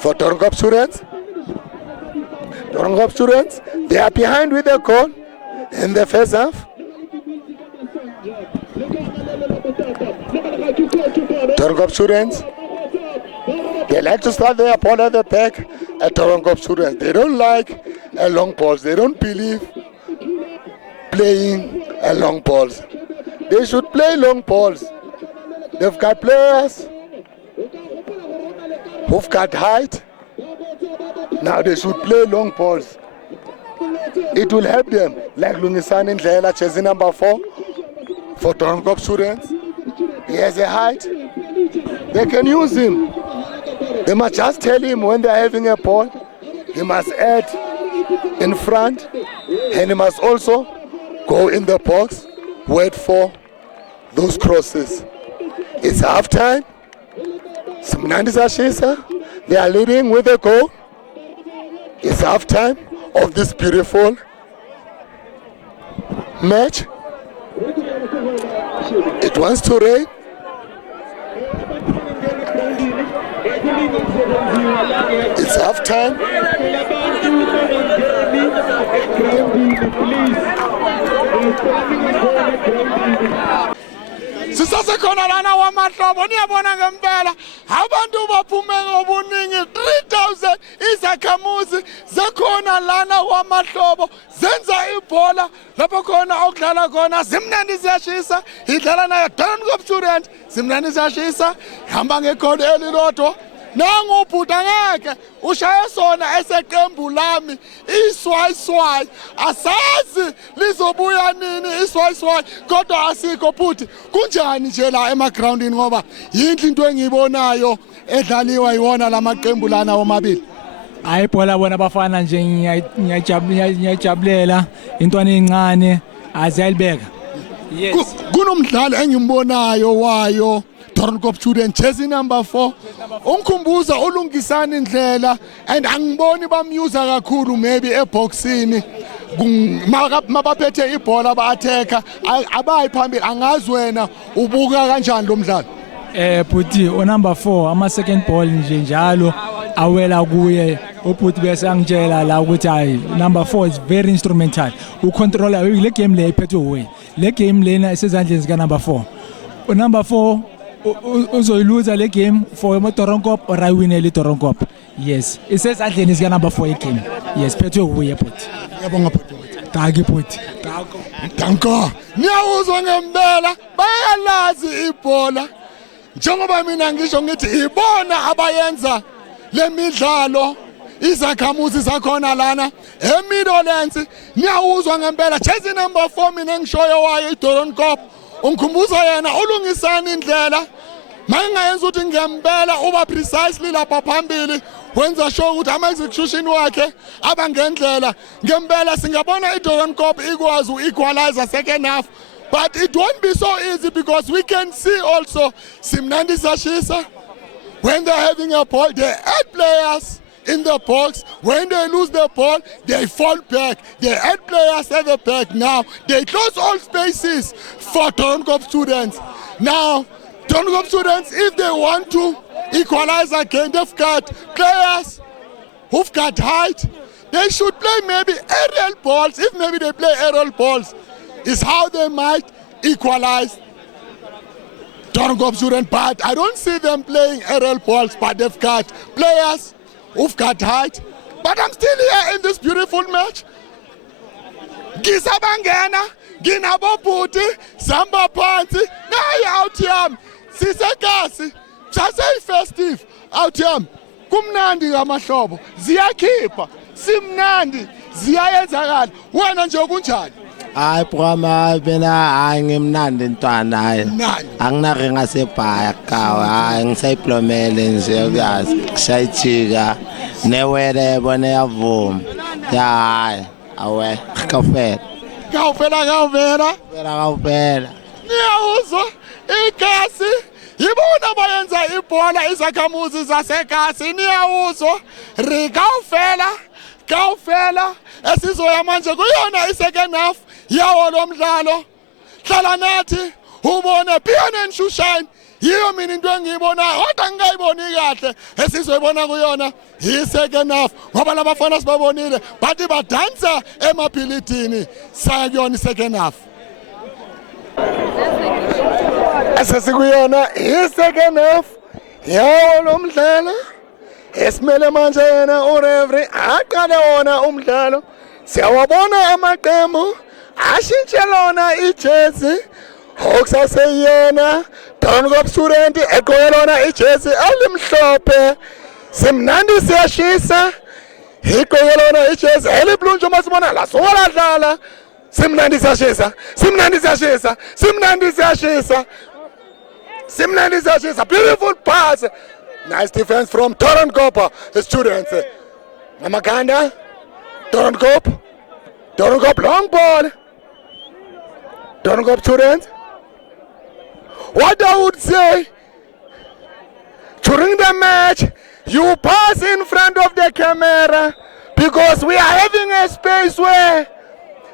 for Doron Cop students. Doron Cop students, they are behind with the goal in the first half. Doron Cop students, they like to start their ball at the back at Doron Cop students. They don't like long balls. They don't believe playing long balls. They should play long balls. They've got players who've got height. Now they should play long balls. It will help them, like Lungisani Ndlela, chasing number 4 for Doron Cop students. He has a height. They can use him. They must just tell him when they're having a ball, he must add in front, and he must also go in the box, wait for those crosses. It's half time. Simnandi Sashisa, they are leading with a goal. It's half time of this beautiful match. It wants to rain. It's half time. Sisasekhona lana wamahlobo niyabona ngempela abantu baphume ngobuningi 3000 izakhamuzi zakhona lana wamahlobo zenza ibhola lapho khona okudlala khona Simnandi Sashisa idlala nayo Doron Cop student Simnandi Sashisa hamba ngegoli elilodwa nangu ubhuda ngeke ushaye sona eseqembu lami iswayiswayi asazi lizobuya nini iswayiswayi kodwa asikho futhi kunjani nje la emagroundini ngoba yinhle into engiyibonayo edlaliwa yiwona lamaqembu lana omabili. Hayi bhola bona bafana nje ngiyajabulela intwana ezincane aziyalibeka. Yes. Kunomdlalo engimbonayo wayo Doron student jersey number 4 ungikhumbuza uLungisani Ndlela and angiboni bamyuza kakhulu maybe eboxini mabaphethe ibhola ba-attacker abayi phambili angazi wena ubuka kanjani lo mdlalo Puti number 4 ama second ball nje njalo awela kuye uPuti bese angitshela la ukuthi hayi number 4 is very instrumental ucontroller le game le iphethwe uwe le game lena isezandleni zika number 4 number 4 uzoyiluza le game for Doron Kop or awine le Doron Kop yes isezandleni zika number 4 igame yes phethwe uwe Puti yabonga Puti Taki Puti danko niyawuzwa ngempela bayalazi ibhola njengoba mina ngisho ngithi ibona abayenza lemidlalo izakhamuzi zakhona lana eMidlands niyawuzwa ngempela jersey number 4 mina ngishoyo wayo iDoron Kop ungikhumbuza yena uLungisani Ndlela mangayenza ukuthi ngempela uba precisely lapha phambili wenza sure ukuthi ama execution wakhe abangendlela ngempela singabona iDoron Kop ikwazi uequalize second half. But it won't be so easy because we can see also Simnandi Sashisa, when they're having a ball, they add players in the box. When they lose the ball, they fall back. They add players at the back. Now, they close all spaces for Doron Kop students. Now, Doron Kop students, if they want to equalize again, they've got players who've got height. They should play maybe aerial balls. If maybe they play aerial balls, is how they might equalize Doron Kop student, but I don't see them playing aerial balls, but they've got players who've got height. But I'm still here in this beautiful match. Gisabangena, Ginabo Puti, Samba Panti, now out here, Sisekasi, Chasei festive, out here, Kumnandi Ramashlobo, Ziyakipa, Simnandi, Ziyayenzakala, wena nje kunjani? Hayi broma mina angimnandi ntwana hayi anginake ngasebhaya kawa hayi ngisayiplomele nje uyazi kusayijika newele bona yavuma ya hayi awe kawufela niyawuzwa ikasi yibona bayenza ibhola izakhamuzi zasekasi niyawuzwa kawufela esizoya manje kuyona isecond half yawo lo mdlalo hlala nathi ubone Piano and Shushine yiyo mina into engiyibonayo kodwa ngingayiboni kahle esizoyibona kuyona i-second half ngoba labafana sibabonile bathi badansa emabhilidini sayakuyona i-second half esesikuyona i-second half yawo lo mdlalo esimele manje yena ureferee aqale wona umdlalo siyawabona amaqembu ashintshe lona ijezi okusaseyena Doron Kop student egqoke lona ijezi elimhlophe Simnandi Siyashisa igqoke lona ijezi eliblue njengoba sibona la sola dlala Simnandi Siyashisa beautiful pass. Nice defense from Doron Kop, the students. Namakanda, Doron Kop, long ball. Doron Kop students. What I would say, during the match, you pass in front of the camera because we are having a space where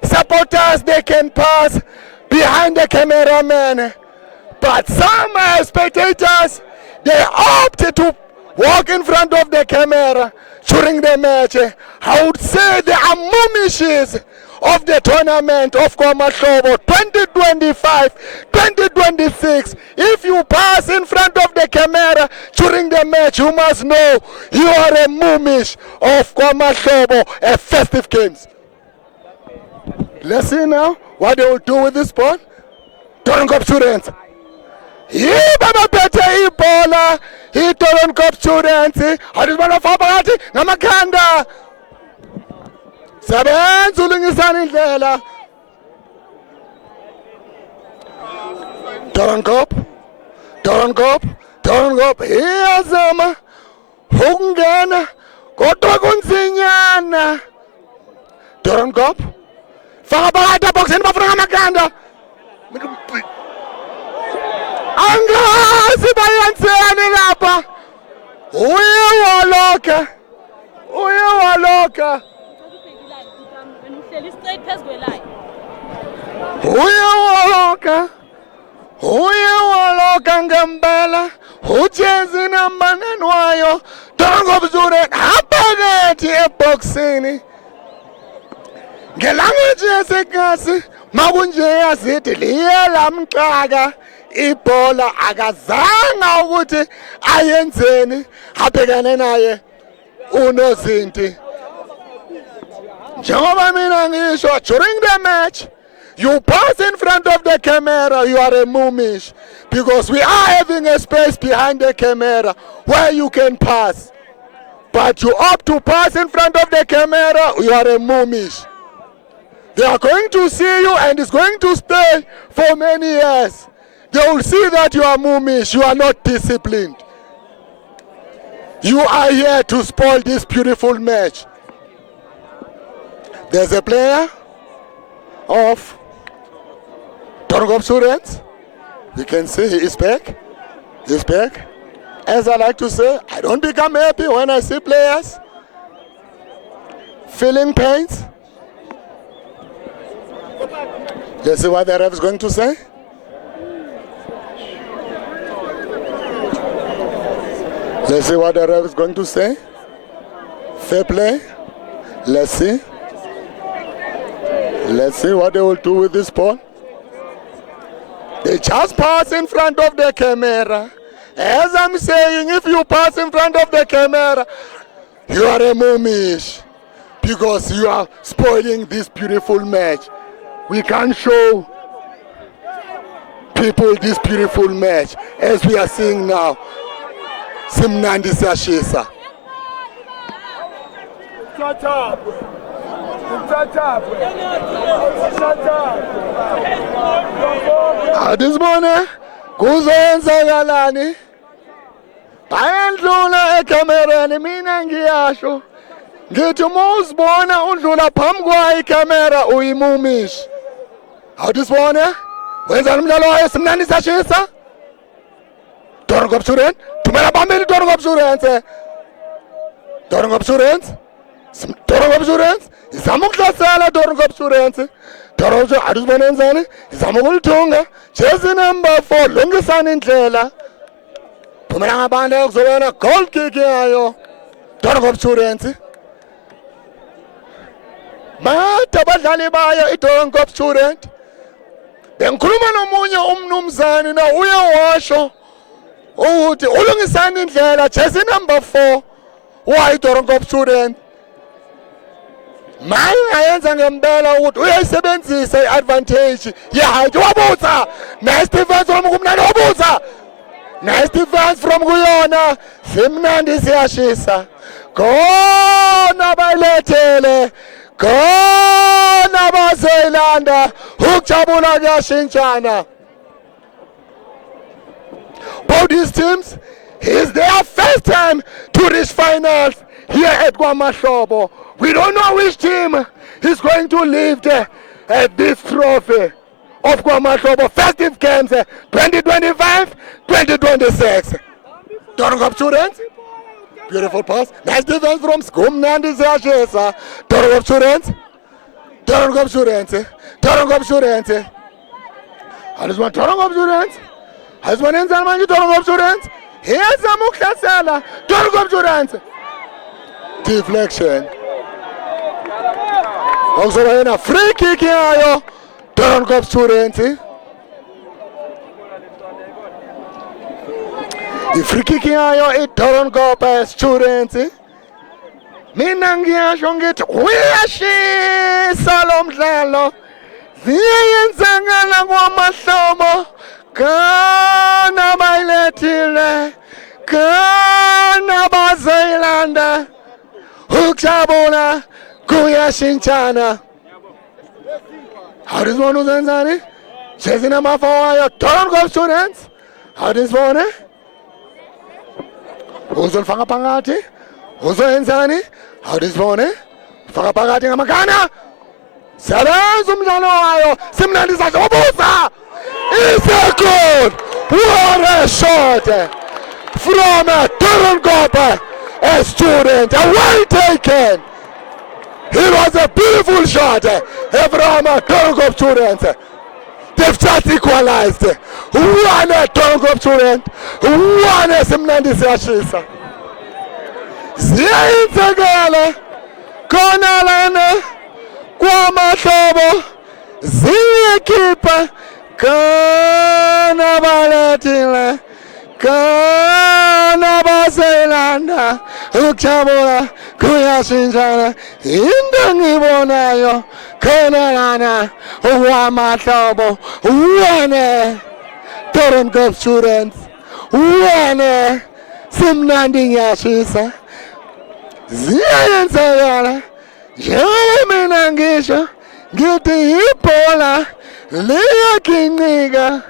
supporters, they can pass behind the cameraman. But some spectators, they opted to walk in front of the camera during the match. I would say they are mumishes of the tournament of KwaMahlobo 2025-2026. If you pass in front of the camera during the match, you must know you are a mumish of KwaMahlobo at festive games. Let's see now what they will do with this ball. Doron Kop students. Baba phethe ibhola iDoron Kop students adibona phakathi ngamakhanda sebenza uLungisani Ndlela Doron Kop iyazama ukungena kodwa kunzinyana Doron Kop faka phakathi boxini bafuna ngamakhanda angazi bayenzeni lapha uye waloka uye waloka ngempela ujezi nambanani wayo Dorongobzure aphakathi eboxini ngelanguage yasekasi makunje yazithi liye lamxaka ibhola akazanga ukuthi ayenzeni abhekane naye unozinti njengoba mina ngisho during the match you pass in front of the camera, you are a mumish. Because we are having a space behind the camera where you can pass. But you opt to pass in front of the camera, you are a mumish. They are going to see you and it's going to stay for many years. They will see that you are mumish, you are not disciplined. You are here to spoil this beautiful match. There's a player of Dorongobzure. You can see he is back. He's back. As I like to say, I don't become happy when I see players feeling pains. Let's see what the ref is going to say. Let's see what the ref is going to say. Fair play. Let's see. Let's see what they will do with this ball. They just pass in front of the camera. As I'm saying, if you pass in front of the camera, you are a mumish because you are spoiling this beautiful match. We can't show people this beautiful match as we are seeing now. Simnandi siyashisa. Shut up. Shut up. Shut up. Adisbone kuzenzakalani ayandlula ekamereni mina ngiyasho ngithi muzibona undlula phambi kwayo ikamera uyimumishi awudisibone wenzani umdlalo wayo simnandi siyashisa Dorongobzure thumela phambili Dorongobzure Dorongobzure izama ukuhlasela Dorongobzure Dorongobzure adisibone enzani izama ukulithunga jezi number 4 lungisana indlela phumela ngabantu ekuzobona goal kick yayo Dorongobzure bade abadlali bayo iDorongobzure bengikhuluma nomunye umnumzane na uye washo ukuthi ulungisana indlela jezi number 4 wayi Dorongobzure maye ayenza ngempela ukuthi uyayisebenzisa iadvantage yehayit wabuza nice defense from kumnandi wabuza nice defense from kuyona simnandi siyashisa khona bayilethele khona bazoyilanda ukujabula kuyashintshana. Both these teams, it's their first time to reach finals here at KwaMahlobo. We don't know which team is going to lift this trophy of KwaMahlobo festive games 2025, 2026. Dorongobzure, beautiful pass. Nice defense from Skumnandi Ziyashisa. Dorongobzure. Alizman Dorongobzure. Alizman enzani manje Dorongobzure. Iyazama ukuhlasela Dorongobzure. Deflection. Okuzoba yena free kick yayo Dorongobzure. I-free kick yayo iDorongobzure. Mina ngiyasho ngithi uyashisa lo mdlalo. Ziyenzakala KwaMahlobo. Kana bayilethile. Kana bazoyilanda. Ukujabula kuyashintshana. Awudizibona uzenzani? Jezi number 4 wayo Dorongobzure. Awudizibona? Uzolifaka phakathi. Uzoyenzani? Awudizibona? Faka phakathi ngamakana. Sebenza umdlalo wayo. Simnandi siyashisa. Is a good. What a shot from Torenkop, a student. Well taken. It was a beautiful shot from Torenkop student. They've just equalized. One Torenkop student, one Simnandi Siyashisa. Ziyenzakala khona lana kwaMahlobo ziyekhipha kana balethile kana baselanda ukujabula kuyashintshana into engibonayo khona lana kwaMahlobo one Torenkop students one Simnandi Siyashisa ziyenzakala njengoba mina ngisho ngithi ibhola liyagincika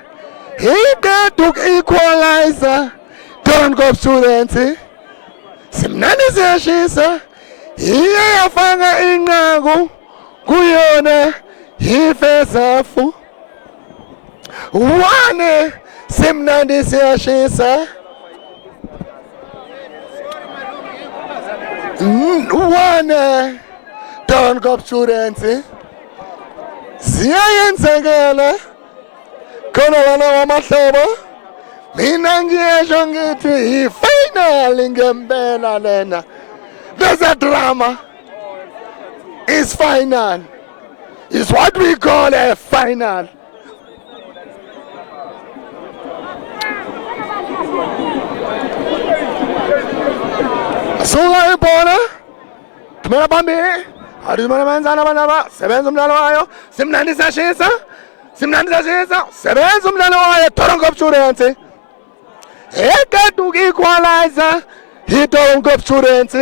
iqeda uku-equalizer Torenkop students Simnandi Siyashisa iye yafaka inqaku kuyona i-first half one Simnandi Siyashisa one Torenkop students ziyenzakala khona lana kwaMahlobo mina ngiyesho ngithi i-final ngempela lena. There's a drama. It's final. It's what we call a final. Suka ibhola thumela phambili adimana menzana abanaba sebenza umdlalo wayo Simnandi Siyashisa sebenza umdlalo wayo Torenkop students eqeda uku-equalizer i-Torenkop students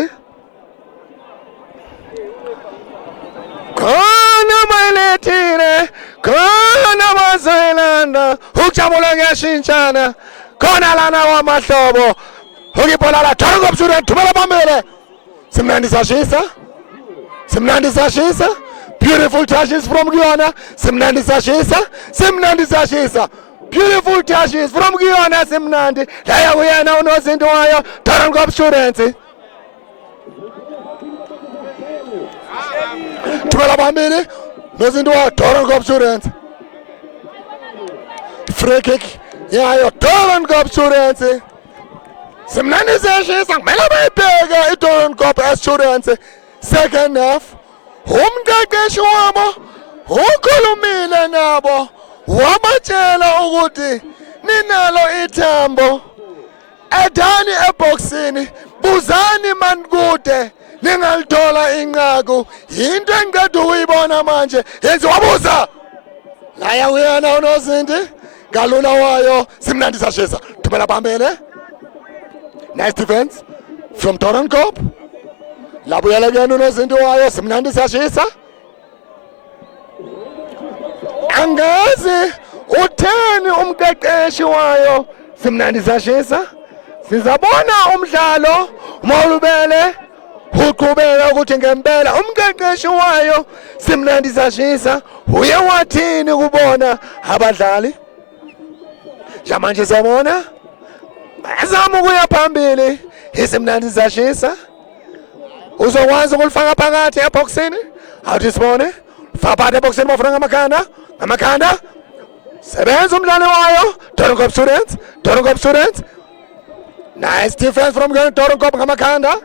khona bayilethile khona bazelanda ukujabula kuyashintshana khona lana kwaMahlobo ukibhola la Torenkop students thumela phambili Simnandi Siyashisa beautiful touches from Guyana Simnandi Siyashisa beautiful touches from Guyana Simnandi laya kuyena unozinto wayo Torenkop students thumela phambili nozinto wayo Torenkop students free kick yayo Torenkop students Simnandi Siyashisa kumele bayibheke i-Torenkop students second half umqeqeshi wabo ukhulumile nabo wabatshela ukuthi ninalo ithambo edani eboxini buzani manikude ningalithola inqaku into engiceda ukuyibona manje yenziwa buza laya uyena unozinti ngalula wayo Simnandi Siyashisa thumela phambili. Nice defense from Torenkop. Labuyela kuyena unozinto wayo Simnandi Siyashisa. Angazi utheni umqeqeshi wayo Simnandi Siyashisa. Sizabona umdlalo mawulubele uqhubeka ukuthi ngempela umqeqeshi wayo Simnandi Siyashisa uye wathini kubona abadlali. Jamanje siyabona bazama ukuya phambili iSimnandi Siyashisa uzokwazi ukulifaka phakathi eboxini awuthi sibone faka phakathi eboxini bafuna ngamakhanda sebenza umdlalo wayo Torenkop students nice defense from Torenkop ngamakhanda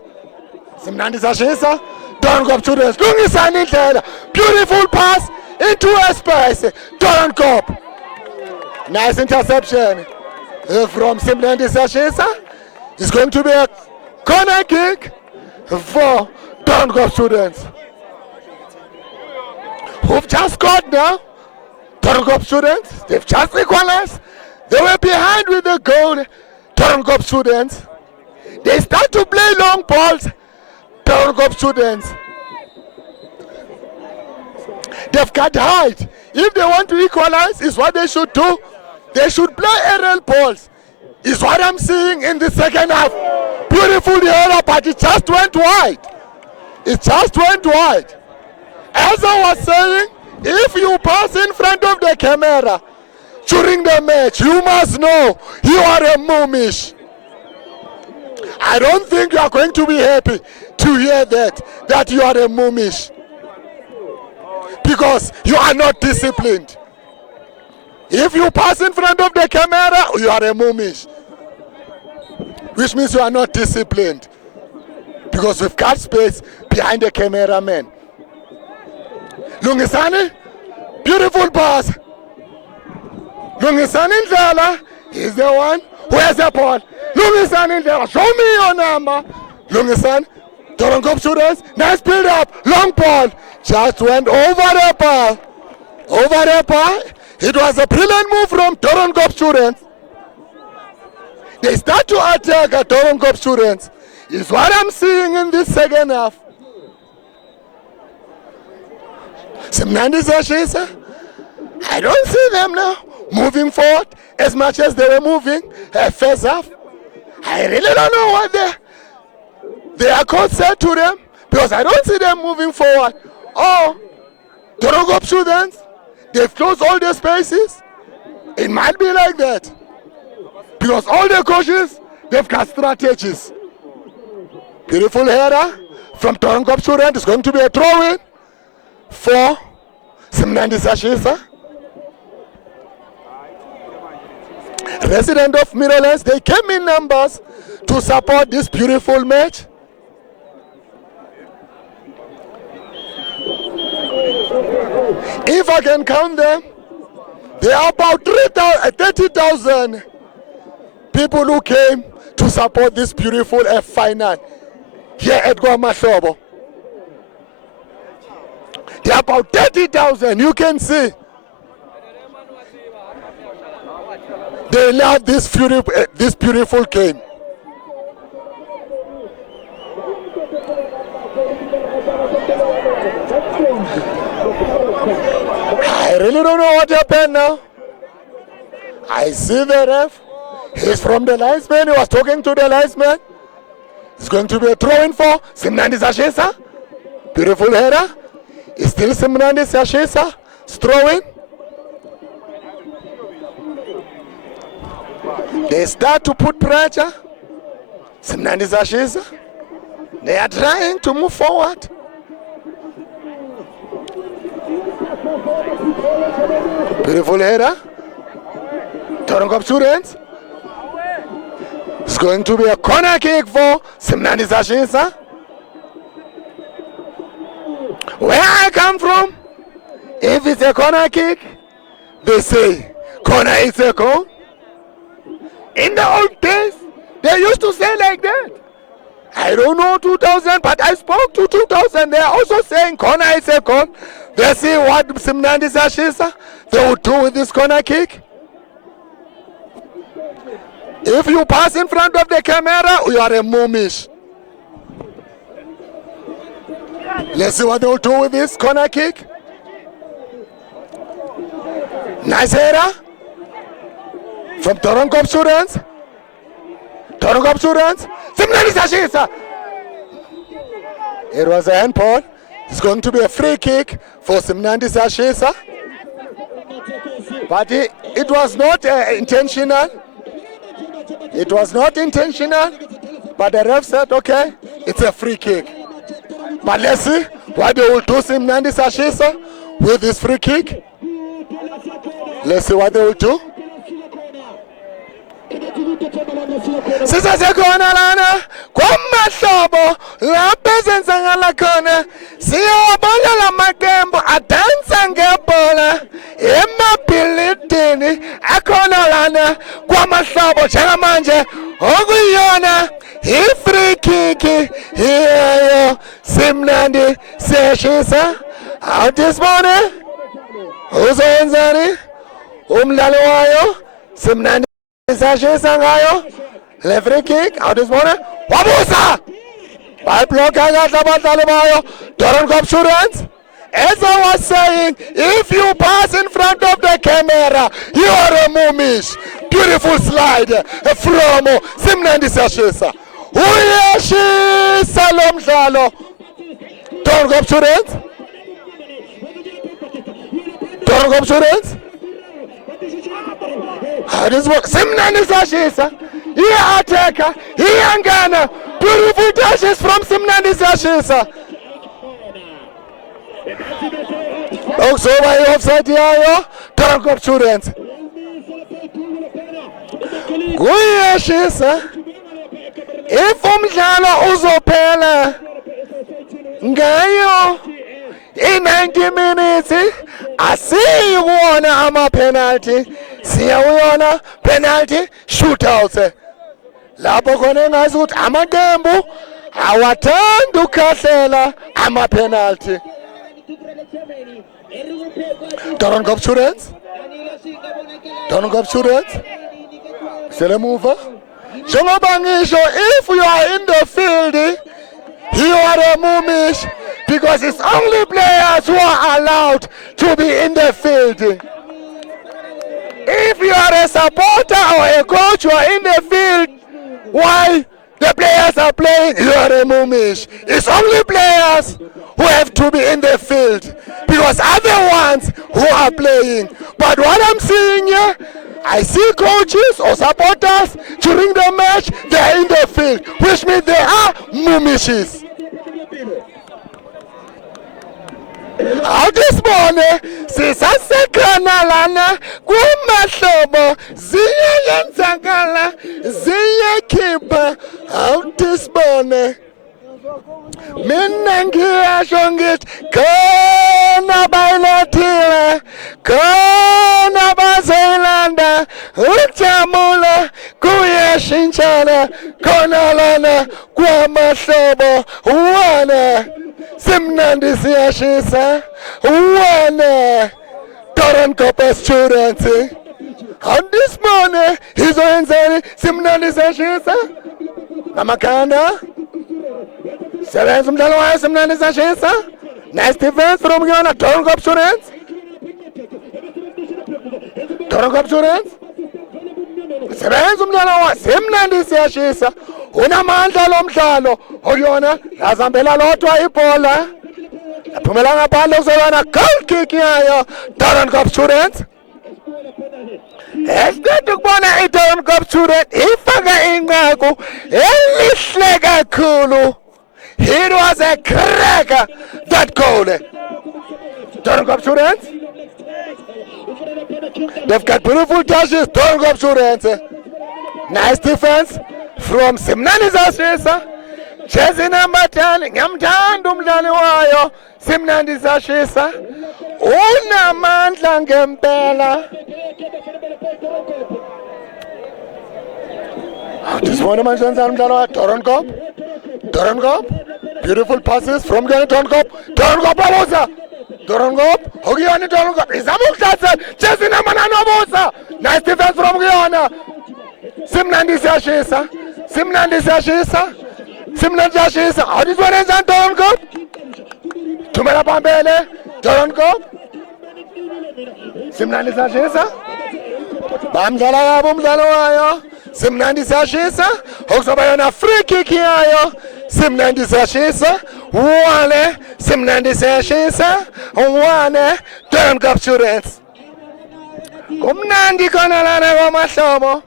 Simnandi Siyashisa Torenkop students lungisani indlela beautiful pass into a space Torenkop nice interception from Simnandi Siyashisa. It's going to be a corner kick for Torenkop students who've just scored now. Torenkop students, they've just equalized. They were behind with the goal. Torenkop students, they start to play long balls. Torenkop students, they've got height. If they want to equalize, is what they should do. They should play aerial balls. Is what I'm seeing in the second half. Beautiful header, but it just went wide. It just went wide. As I was saying, if you pass in front of the camera, during the match, you must know you are a moomish. I don't think you are going to be happy to hear that you are a moomish. Because you are not disciplined. If you pass in front of the camera, you are a moomish. Which means you are not disciplined. Because we've got space behind the cameraman. Lungisani, beautiful pass. Lungisani Ndlela is the one who has the ball. Lungisani Ndlela, show me your number. Lungisani, Doron Students, nice build up, long ball. Just went over the bar. Over the bar. It was a brilliant move from Doron Students. They start to attack at Doron Students. Is what I'm seeing in this second half. Simnandi Zashisa, I don't see them now moving forward as much as they were moving first half. I really don't know what their coach said to them, because I don't see them moving forward. Oh, Doron Students, they've closed all their spaces. It might be like that. Because all the coaches, they've got strategies. Beautiful header from Doron Students. It's going to be a throw-in for Simnandi Zashisa. Resident of Meadowlands, they came in numbers to support this beautiful match. If I can count them, there are about 30,000 people who came to support this beautiful final here at KwaMahlobo. There are about 30,000, you can see. They love this beautiful game. I really don't know what happened now. I see the ref. He's from the linesman. He was talking to the linesman. It's going to be a throw-in for Simnandi Zashisa. Beautiful header. It's still Simnandi Zashisa. Throwing. They start to put pressure. Simnandi Zashisa. They are trying to move forward. Beautiful header. Doron Students. It's going to be a corner kick for Simnandi Zashisa. Where I come from, if it's a corner kick, they say corner is a goal. In the old days, they used to say like that. I don't know 2000, but I spoke to 2000. They are also saying corner is a goal. They see what Simnandi Zashisa they would do with this corner kick. If you pass in front of the camera, you are a moomish. Let's see what they will do with this corner kick. Nice header from Doron Students. Doron Students. Simnandi Zashisa. It was a handball. It's going to be a free kick for Simnandi Zashisa. But it was not intentional. It was not intentional. But the ref said, okay, it's a free kick. But let's see what they will do, Simnandi Zashisa, with this free kick. Let's see what they will do. Sisasekhona lana KwaMahlobo lapho ezenzakala khona siyabona lamaqembu adansa ngebhola emabhilidini akhona lana KwaMahlobo njengamanje okuyona i-free kick hiyo Simnandi Zashisa. Out this morning uzenzani umdlalo wayo Simnandi Zashisa ngayo le free kick out this morning wabusa bayibloka kahle abadlali bayo Doron Students. As I was saying, if you pass in front of the camera, you are a moomish. Beautiful slide from Simnandi Zashisa. Uyashisa lo mdlalo Doron Students. Doron Students. This one, Simnandi Sashisa. Iya-attacker, iyangena. Beautiful dashes from Simnandi Sashisa. Okuzoba i-offside yayo. Toronko students. Kuyashisa. If umdlalo uzophela ngayo i-90 minutes asiyi kuwona ama-penalty, siyawuyona penalty shootouts. Lapho khona engazi ukuthi amaqembu awathanda ukukhahlela ama-penalty. Toronko students. Toronko students. Selemuva. Njengoba ngisho, if you are in the field, you are a mumish, because it's only players who are allowed to be in the field. If you are a supporter or a coach, you are in the field while the players are playing, you are a mumish. It's only players who have to be in the field, because other ones who are playing. But what I'm seeing here, I see coaches or supporters during the match, they are in the field, which means they are mumishes. Awudisibone sisasekhona lana kumahlobo ziyenzakala ziyakhipha. Awudisibone mina ngiyasho ngithi khona bayilethile, khona bazoyilanda, ujamula kuyashintshana khona lana kwamahlobo. Wana Simnandi siyashisa, wana Toronko students. On this morning, hizoyenzani Simnandi siyashisa namakhanda. Sebenza umdlalo wayo Simnandi siyashisa. Nice defense from Guyana, Toronko students. Toronko students. Sebenza umdlalo wayo Simnandi siyashisa. Unamandla lo mdlalo oyona yazambela lodwa ibhola yaphumela ngaphandle kuzobana goal kick yayo Toronko students. Esiqeda ukubona i-Toronko student ifaka inqaku elihle kakhulu. It was a cracker, that goal. Toronko students. They've got beautiful touches, Toronko students. Nice defense from Simnandi Sashisa. Jersey number 10, ngiyamthanda umdlali wayo Simnandi Sashisa. Unamandla ngempela. Disibone manje kanjani umdlalo wa Toronko. Toronko. Beautiful passes from Toronko. Toronko babuza. Toronko. Okuyona Toronko. Izama ukuhlasela. Jersey number 9 babuza. Nice defense from Guyana. Simnandi siyashisa. Simnandi siyashisa. Simnandi siyashisa. Awudizibone njani Toronko? Thumela phambili. Toronko. Simnandi siyashisa. Bamdlala yabo umdlalo wayo. Simnandi siyashisa. Okuzoba yona free kick yayo. Simnandi siyashisa. Wane. Simnandi siyashisa. Wane. Toronko students. Kumnandi khona lana kwamahlobo.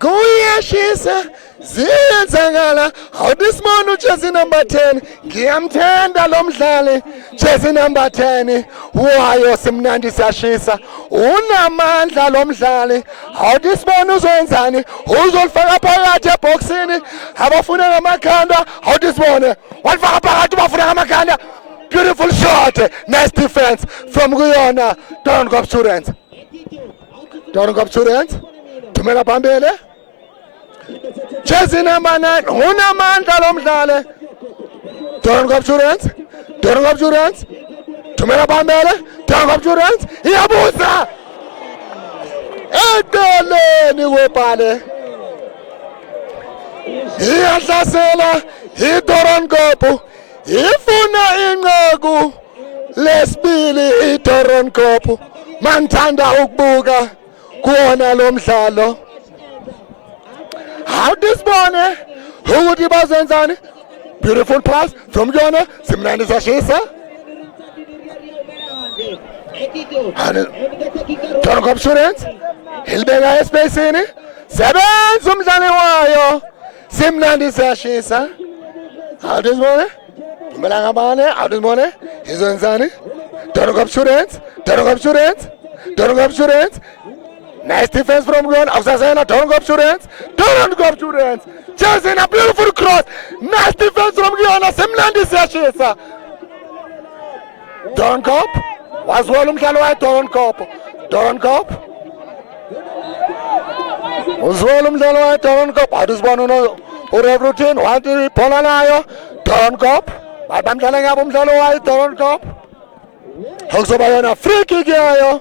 Kuyashisa ziyenzakala. Awudisibone ujersey number 10. Ngiyamthanda lo mdlali jersey number 10 wayo Simnandi siyashisa. Unamandla lo mdlali. Awudisibone uzowenzani, uzolifaka phakathi eboxini abafuna ngamakhanda. Awudisibone walifaka phakathi bafuna ngamakhanda. Beautiful shot. Nice defense from Guyana. Toronko students. Toronko students. Thumela phambili. Jersey number 9 unamandla lo mdlali. Toronko students. Toronko students. Thumela phambili. Toronko students. Iyabuza. Eceleni kwebhale. Iyahlasela iToronko. Ifuna inqaku lesibili iToronko. Mangithanda ukubuka kuona lo mdlalo. Awudisibone ukuthi bazenzani. Beautiful pass from Guyana. Simnandi siyashisa. Donkop students ilibeka espacini sebenza umdlali wayo simnandi siyashisa awudizibone imela ngabane awudizibone izwenzani Donkop students nice defense from Gwen awusasena Donkop students chasing a beautiful cross nice defense from Gwen simnandi siyashisa Donkop waziwela umdlalo wayo Donkop uziwela umdlalo wayo Donkop awudizibone urev-routine wathi ibhola layo Donkop bamdlala ngabo umdlalo wayo Donkop okuzoba yona free kick yayo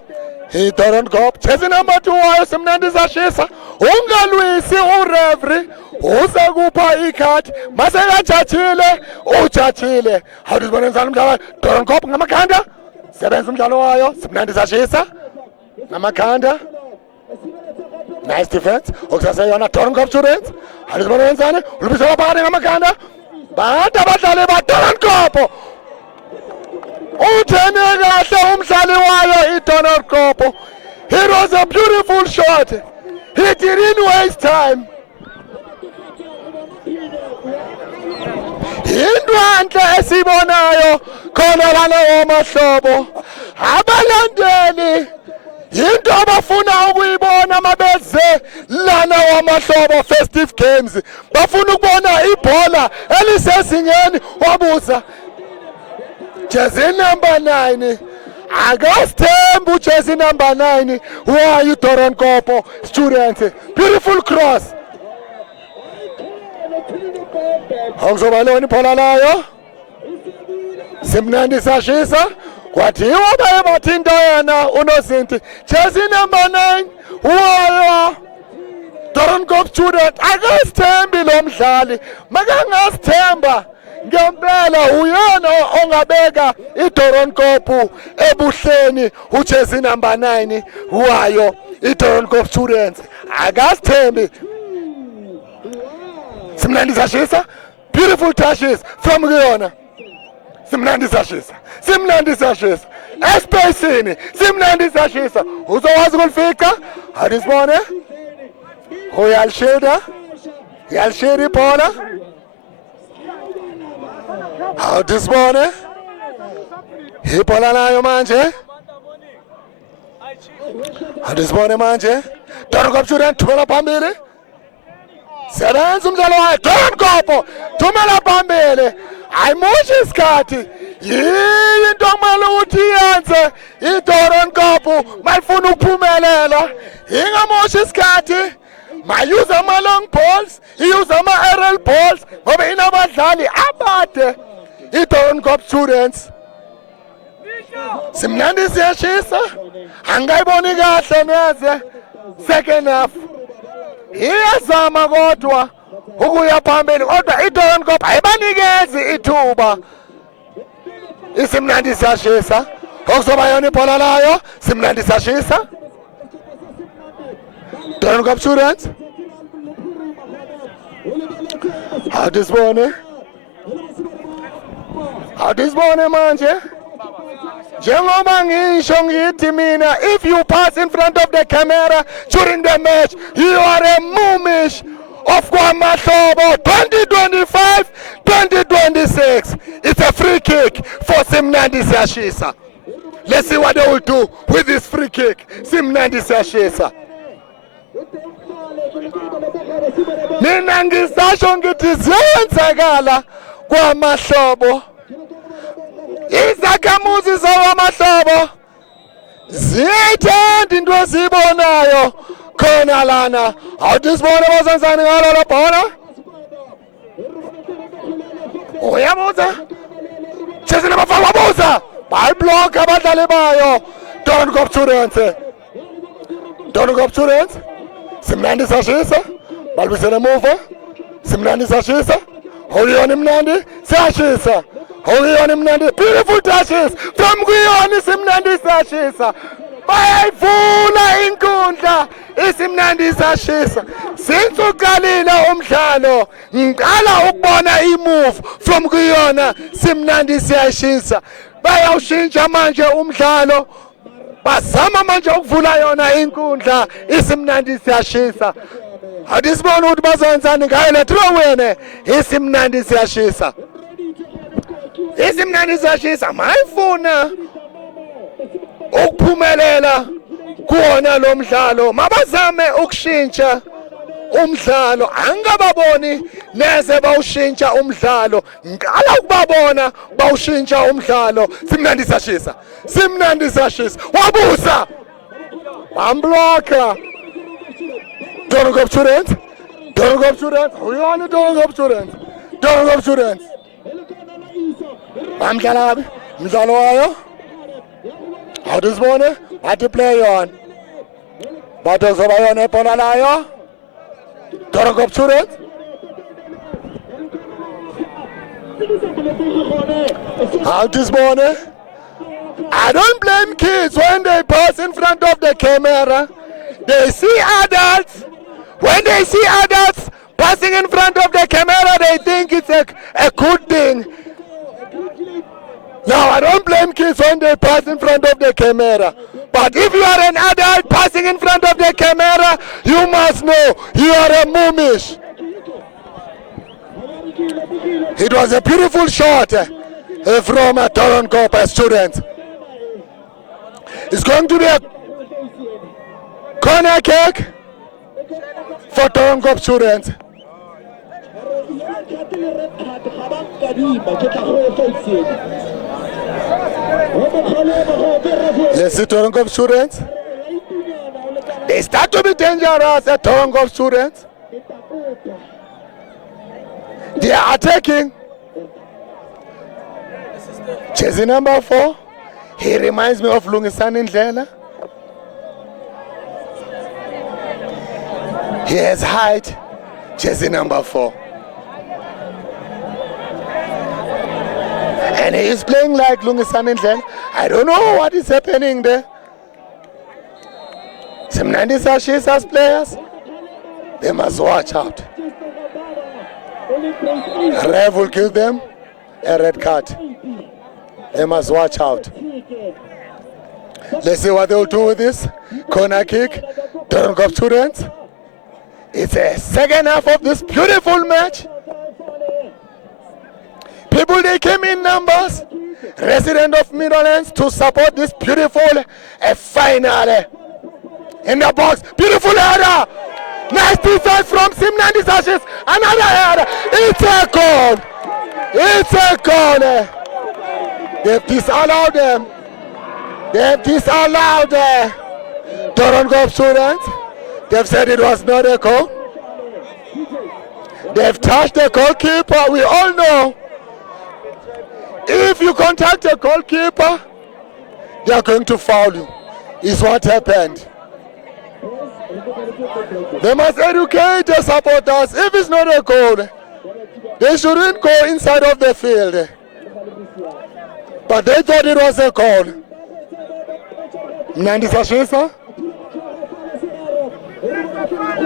Donkop chasing number 2 wayo simnandi siyashisa ungalwisi ureferee uzakupha ikhadi masekajajile ujajile awudizibone njalo umdlalo wayo Donkop ngamakhanda sebenza umdlalo wayo simnandi siyashisa ngamakhanda nice defense okusaseyona Donkop students awudizibone wenzani ulubisela phakathi ngamakhanda bantu abadlali ba-Donkop uthene kahle umdlali wayo i-Donkop. It was a beautiful shot. He didn't waste time. Indwantle esibonayo khona lana wamahlobo abalandeli into abafuna ukuyibona mabeze lana wamahlobo festive games bafuna ukubona ibhola elisezingeni wabuza jersey number 9 akasithemba ujersey number 9 wayo Donkop students beautiful cross awuzoba lona ibhola layo simnandi siyashisa kwathiwa baye bathinta yena unozinti jersey number 9 wayo Donkop student akasithembi lo mdlali makangasithemba ngempela uyena ongabeka iDonkop ebuhleni ujersey number 9 wayo iDonkop students akasithembi simnandi siyashisa beautiful touches from Guyona simnandi siyashisa espacini simnandi siyashisa uzowazi ukulifica awudizibone uyalishida ibhola awudizibone ibhola nayo manje awudizibone manje Donkop student thumela phambili sebenza umdlalo wayo Donkop thumela phambili ayimoshi isikhathi yinto kumele ukuthi yenze iDonkop malifuna ukuphumelela ingamoshi isikhathi mayuze ama-long balls iyuze ama-aerial balls ngoba inabadlali abade iDonkop students simnandi siyashisa angayiboni kahle neze second half iyazama kodwa ukuya phambili kodwa iDonkop ayibanikezi ithuba isimnandi siyashisa okuzoba yona ibhola layo simnandi siyashisa Donkop students awudizibone manje njengoba ngisho ngithi mina if you pass in front of the camera during the match you are a mumish of KwaMahlobo 2025-2026 it's a free kick for simnandi siyashisa. Let's see what they will do with this free kick. Simnandi siyashisa. Mina ngisasho ngithi ziyenzakala KwaMahlobo izakhamuzi zaKwaMahlobo ziyayithanda into ezibonayo khona lana awudizibone bazenzani ngalo la bhola uyabuza chesina bafana babuza bayiblock abadlali bayo Donkop students simnandi siyashisa balibisela emuva simnandi siyashisa Guyona imnandi siyashisa Guyona imnandi beautiful touches from Guyona simnandi siyashisa bayayivula inkundla isimnandi siyashisa since uqalile umdlalo ngiqala ukubona imove from Guyona simnandi siyashisa bayawushintsha manje umdlalo bazama manje ukuvula yona inkundla isimnandi siyashisa adisibona ukuthi bazenzani ngayo le throw-in isimnandi siyashisa isimnandi siyashisa mayifuna ukuphumelela kuwona lo mdlalo mabazame ukushintsha umdlalo angababoni neze bawushintsha umdlalo ngicala ukubabona bawushintsha umdlalo simnandi siyashisa wabusa bamblocker Dorongop students uyona Dorongop students bamdlala umdlalo wayo awudisibone bathi play on badozoba yona ibhola layo Dorongop students awudisibone I don't blame kids when they pass in front of the camera. They see adults. When they see adults passing in front of the camera, they think it's a good thing. Now, I don't blame kids when they pass in front of the camera. But if you are an adult passing in front of the camera, you must know you are a moomish. It was a beautiful shot from a Dorongop student. It's going to be a corner kick for Dorongop students. Let's see Dorongop students. They start to be dangerous at Dorongop students. They are attacking. Jersey number 4. He reminds me of Lungisani Ndlela. He has height. Jersey number 4. And he is playing like Lungisani Ndlela. I don't know what is happening there. Some 90s Ashisas players, they must watch out. Rev will give them a red card. They must watch out. Let's see what they'll do with this. Corner kick. Dorongop students. It's a second half of this beautiful match. People, they came in numbers. Resident of Meadowlands to support this beautiful final. In the box. Beautiful header. Nice defense from Simnandi Ashes. Another header. It's a goal. It's a goal. They've disallowed them. They've disallowed the Dorongop students. They've said it was not a goal. They've touched the goalkeeper. We all know if you contact the goalkeeper, they are going to foul you. Is what happened. They must educate the supporters. If it's not a goal, they shouldn't go inside of the field. But they thought it was a goal. Nandi Sashisa.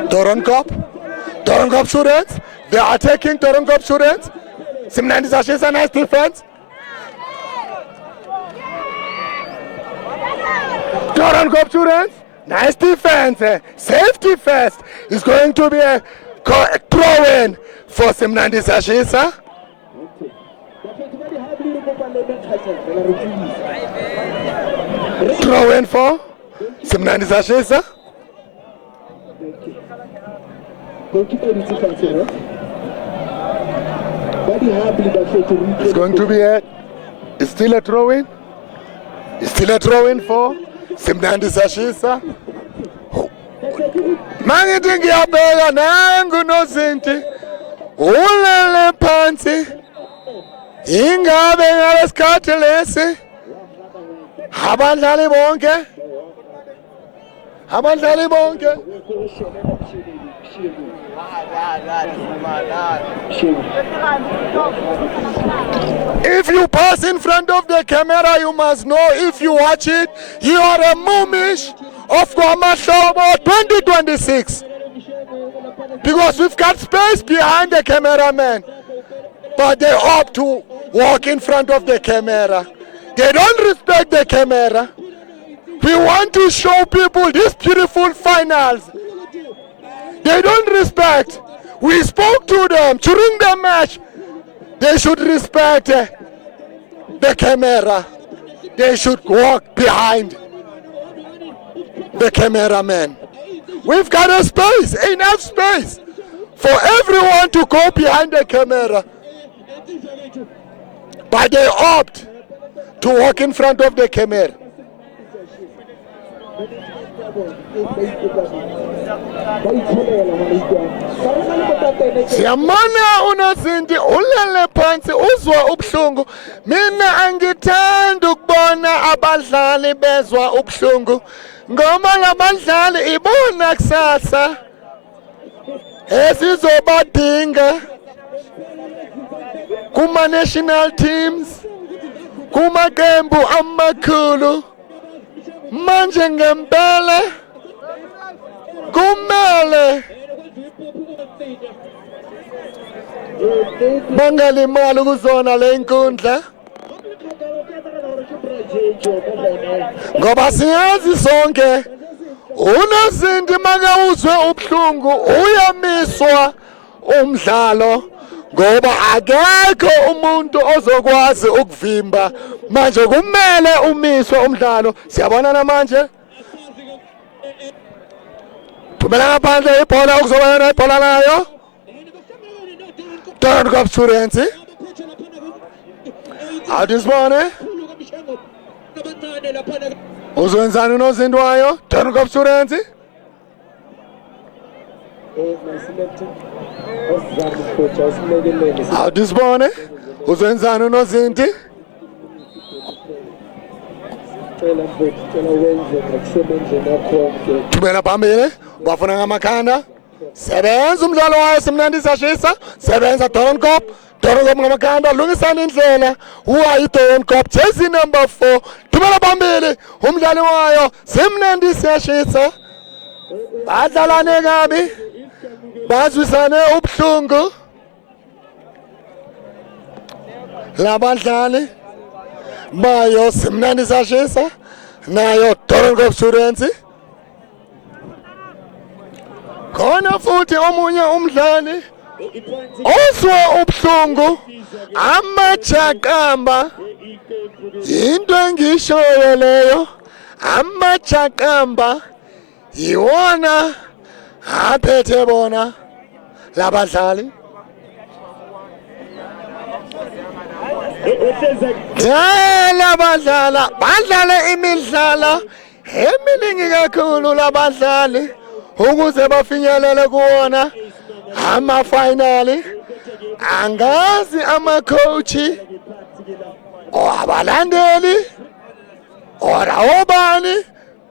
Dorongop students. They are attacking Dorongop students. Simnandi Sashisa, nice defense. Dorongop students. Nice defense. Safety first. It's going to be a throw-in for Simnandi Sashisa. Throw in for Simnandi Sashisa. It's going to be it's still a throw in. It's still a throw in for Simnandi Sashisa. Mangithi ngiyabheka nangu nozinti ulele phansi ingabe ngalesikhathi lesi abadlali bonke if you pass in front of the camera, you must know. If you watch it, you are a moomish of KwaMahlobo 2026. Because we've got space behind the cameraman, but they opt to walk in front of the camera. They don't respect the camera. We want to show people these beautiful finals. They don't respect. We spoke to them during the match. They should respect the camera. They should walk behind the cameraman. We've got a space, enough space for everyone to go behind the camera. But they opt to walk in front of the camera. Siyamana unozinti ulele phansi uzwa ubuhlungu. Mina angithanda ukubona abadlali bezwa ubuhlungu. Ngoba labadlali ibona kusasa esizobadinga kuma national teams, kuma qembu amakhulu. Manje ngempela kumele bangalimali kuzona le nkundla, ngoba siyazi sonke unozinti makawuzwe ubuhlungu uyamiswa umdlalo, ngoba akekho umuntu ozokwazi ukuvimba. Manje kumele umiswe umdlalo. Siyabonana manje. Phumela ngaphandle ibhola ukuzoba yona ibhola nayo. Turn up Surenzi. Awudisibone. Uzwenzani unozinti wayo? Turn up Surenzi. Awudisibone. Uzwenzani unozinti? Thumela phambili bafuna ngamakhanda. Sebenza umdlalo wayo simnandisa shisa. Sebenza Doornkop. Doornkop ngamakhanda lungisana indlela. Who are you Doornkop? Jersey number 4. Thumela phambili umdlalo wayo simnandisa shisa. Badlalane kabi. Bazwisane ubuhlungu. Labadlali bayo simnandisa shisa nayo Doornkop Surenzi. Khona futhi omunye umdlali ozwa ubuhlungu amajaqamba. Into engishoyo leyo, amajaqamba yiwona aphethe bona labadlali. Labadlala badlale imidlalo eminingi kakhulu labadlali ukuze bafinyelele kuwona ama-finali. Angazi ama-coach abalandeli obani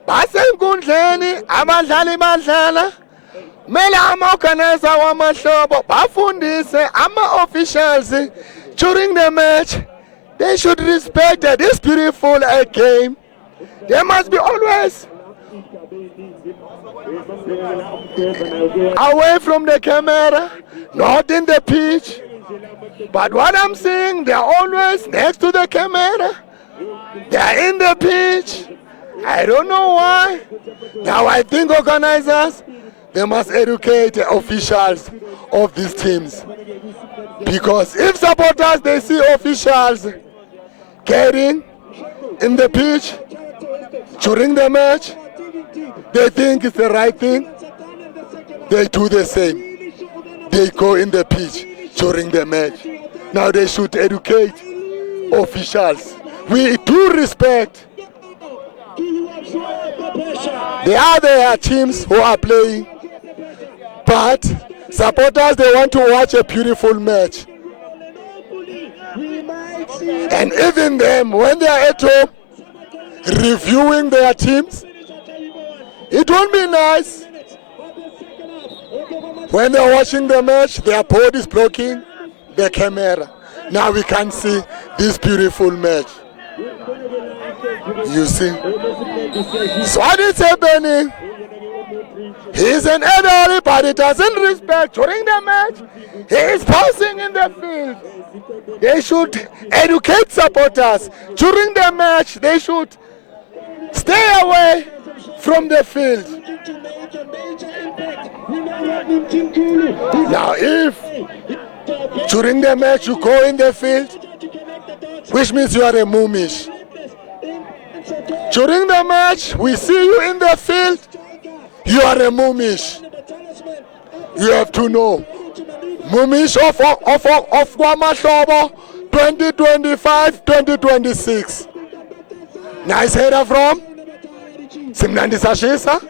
basenkundleni abadlali badlala. Mele ama-organizer wamahlobo bafundise ama-officials during the match. They should respect this beautiful game. They must be always away from the camera, not in the pitch. But what I'm saying, they are always next to the camera. They are in the pitch. I don't know why. Now I think organizers, they must educate the officials of these teams. Because if supporters, they see officials getting in the pitch during the match, they think it's the right thing, they do the same. They go in the pitch during the match. Now they should educate officials. We do respect the other teams who are playing, but supporters, they want to watch a beautiful match. And even them, when they are at home reviewing their teams, it won't be nice when they're watching the match, their board is blocking the camera. Now we can see this beautiful match. You see? So what is happening? He's an adult, but he doesn't respect during the match. He is passing in the field. They should educate supporters. During the match, they should Stay away from the field. Now, if during the match you go in the field, which means you are a moomish. During the match, we see you in the field, you are a moomish. You have to know. Moomish of Kwamahlobo 2025-2026. Nice header from Simnandi Sashisa.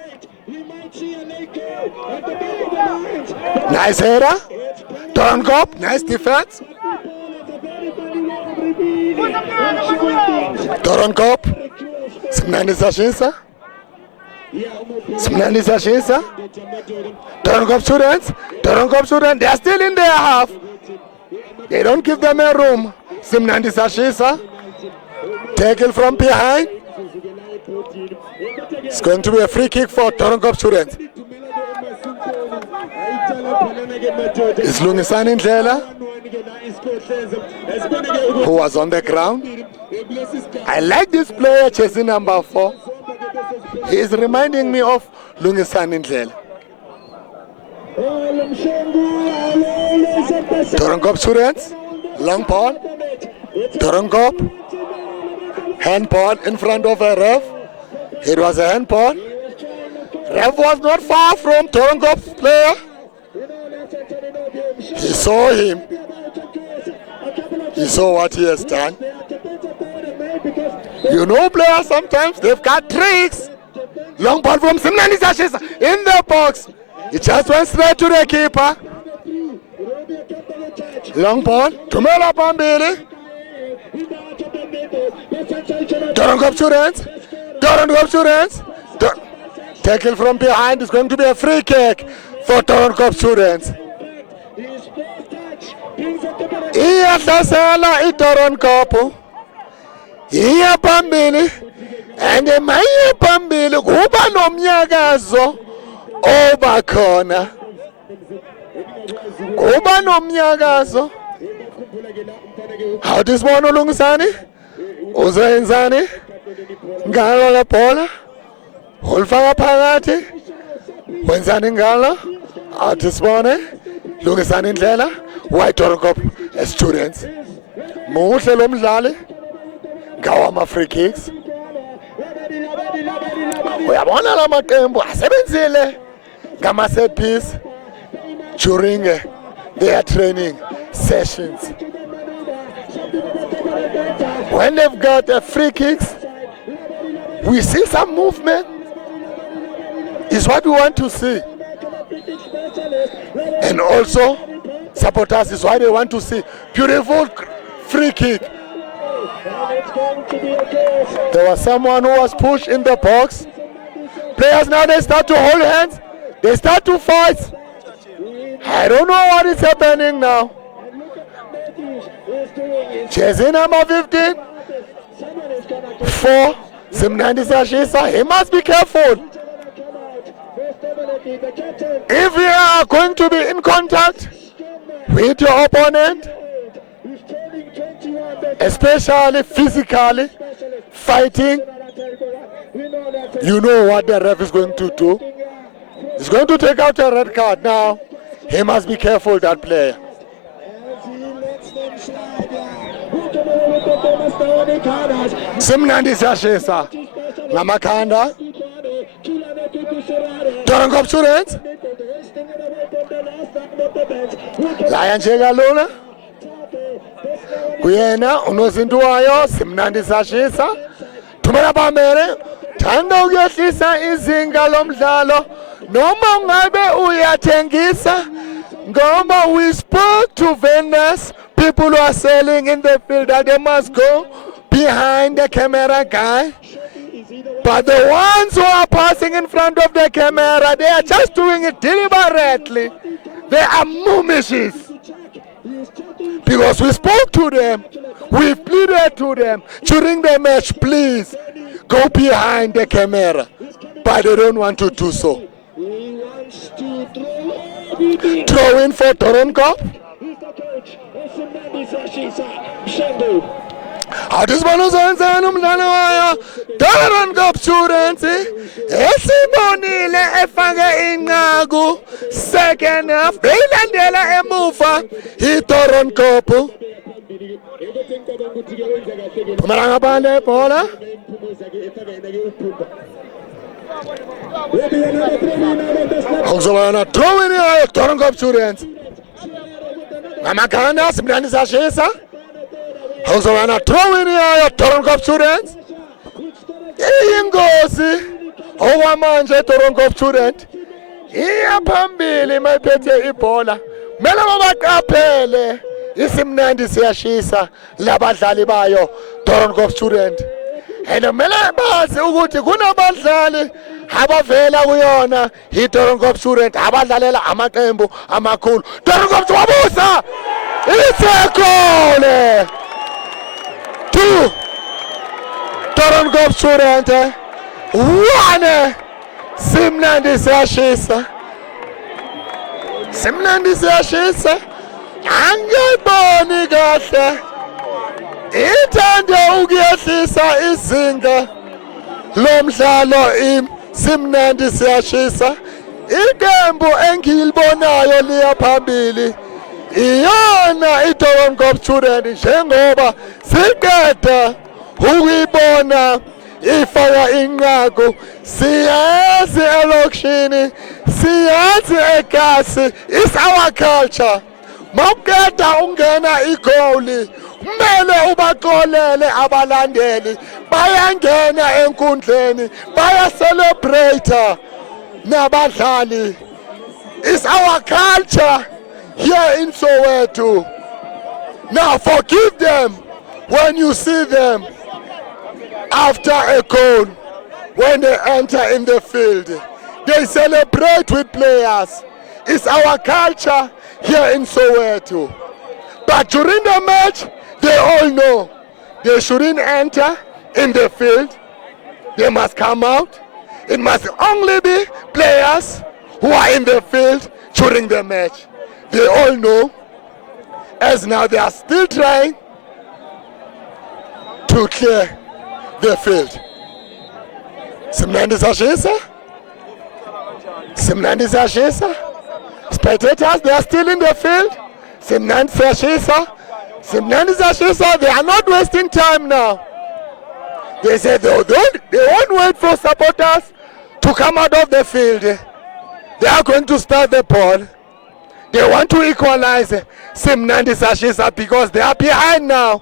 Nice header. Toronkop, nice defense. Toronkop, Simnandi Sashisa. Simnandi Sashisa. Toronkop students, they are still in their half. They don't give them a room. Simnandi Sashisa. Tackle from behind. It's going to be a free kick for Toronkop students. It's Lungisani Ndlela, who was on the ground. I like this player, chasing number 4. He is reminding me of Lungisani Ndlela. Toronkop students, long ball. Toronkop, handball in front of a ref. It was a handball. Ref was not far from Toronkop's player. He saw him. He saw what he has done. You know, players sometimes they've got tricks. Long ball from Simnandi Sashisa in the box. It just went straight to the keeper. Long ball. Tumela Pambili. Toronkop students. Tackle from behind is going to be a free kick for Toronkop students. Iyahlasela iToronkop. Iya phambili and emaye phambili kuba nomnyakazo obakhona. Kuba nomnyakazo. How this one Lungisani? Uzenzani? Ngalo la bola. Ulfaka phakathi. Wenzani ngalo? Atisibone. Lungisani Ndlela. Why Toronkop students? Muhle lo mdlali. Ngawama free kicks. Uyabona la maqembu asebenzile ngama set piece during their training sessions. When they've got free kicks, we see some movement. Is what we want to see. And also, supporters is why they want to see. Beautiful free kick. There was someone who was pushed in the box. Players now, they start to hold hands. They start to fight. I don't know what is happening now. Jersey number 15 for Simnandi Sashisa. He must be careful. If you are going to be in contact with your opponent, especially physically fighting, you know what the ref is going to do. He's going to take out a red card now. He must be careful, that player. Simnandi Sashisa Ngamakhanda. Toronkop students. Lion Chegalula. Kuyena unozintuwayo Simnandi Sashisa. Thumela phambili. Thanda ukuyehlisa izinga lomdlalo. Noma ungabe uyathengisa. Ngoba we spoke to vendors, people who are selling in the field, that they must go behind the camera guy. But the ones who are passing in front of the camera, they are just doing it deliberately. They are moomishes. Because we spoke to them, we pleaded to them during the match, please go behind the camera. But they don't want to do so. Throw in for Toronkop. Awusibona uzenzani umdlalo wayo Doron Cup Students esibonile efake inqaku second half beyilandela emuva iDoron Cup Phumela ngaphandle ibhola Awuzobona throwing yayo Doron Cup Students Ngamakhanda Simnandi sashisa Awuzobona throwing yayo Doron Cup Students Iyingozi okwamanje Doron Cup Student iya phambili mayiphethe ibhola kumele babaqaphele isimnandi siyashisa labadlali bayo Doron Cup Student and kumele bazi ukuthi kunabadlali abavela kuyona iDoron Cup Student abadlalela amaqembu amakhulu Doron Cup wabusa isekole 2 Doron Cup Student 1 Simnandi siyashisa angiboni kahle ithanda ukuyehlisa izinga lomdlalo Simnandi siyashisa iqembu engilibonayo liya phambili iyona iDoron Cup Student njengoba siqeda ukuyibona ifaka inqaku siyazi elokishini siyazi eGasi is our culture mawuqeda ungena igoli kumele ubaxolele abalandeli bayangena enkundleni baya celebrate nabadlali is our culture here in Soweto. Now forgive them when you see them after a goal, when they enter in the field. They celebrate with players. It's our culture here in Soweto. But during the match, they all know they shouldn't enter in the field. They must come out. It must only be players who are in the field during the match. They all know, as now they are still trying to clear the field. Simnandi siyashisa. Spectators, they are still in the field. Simnandi siyashisa. They are not wasting time now. They say they won't wait for supporters to come out of the field. They are going to start the ball. They want to equalize Simnandi siyashisa because they are behind now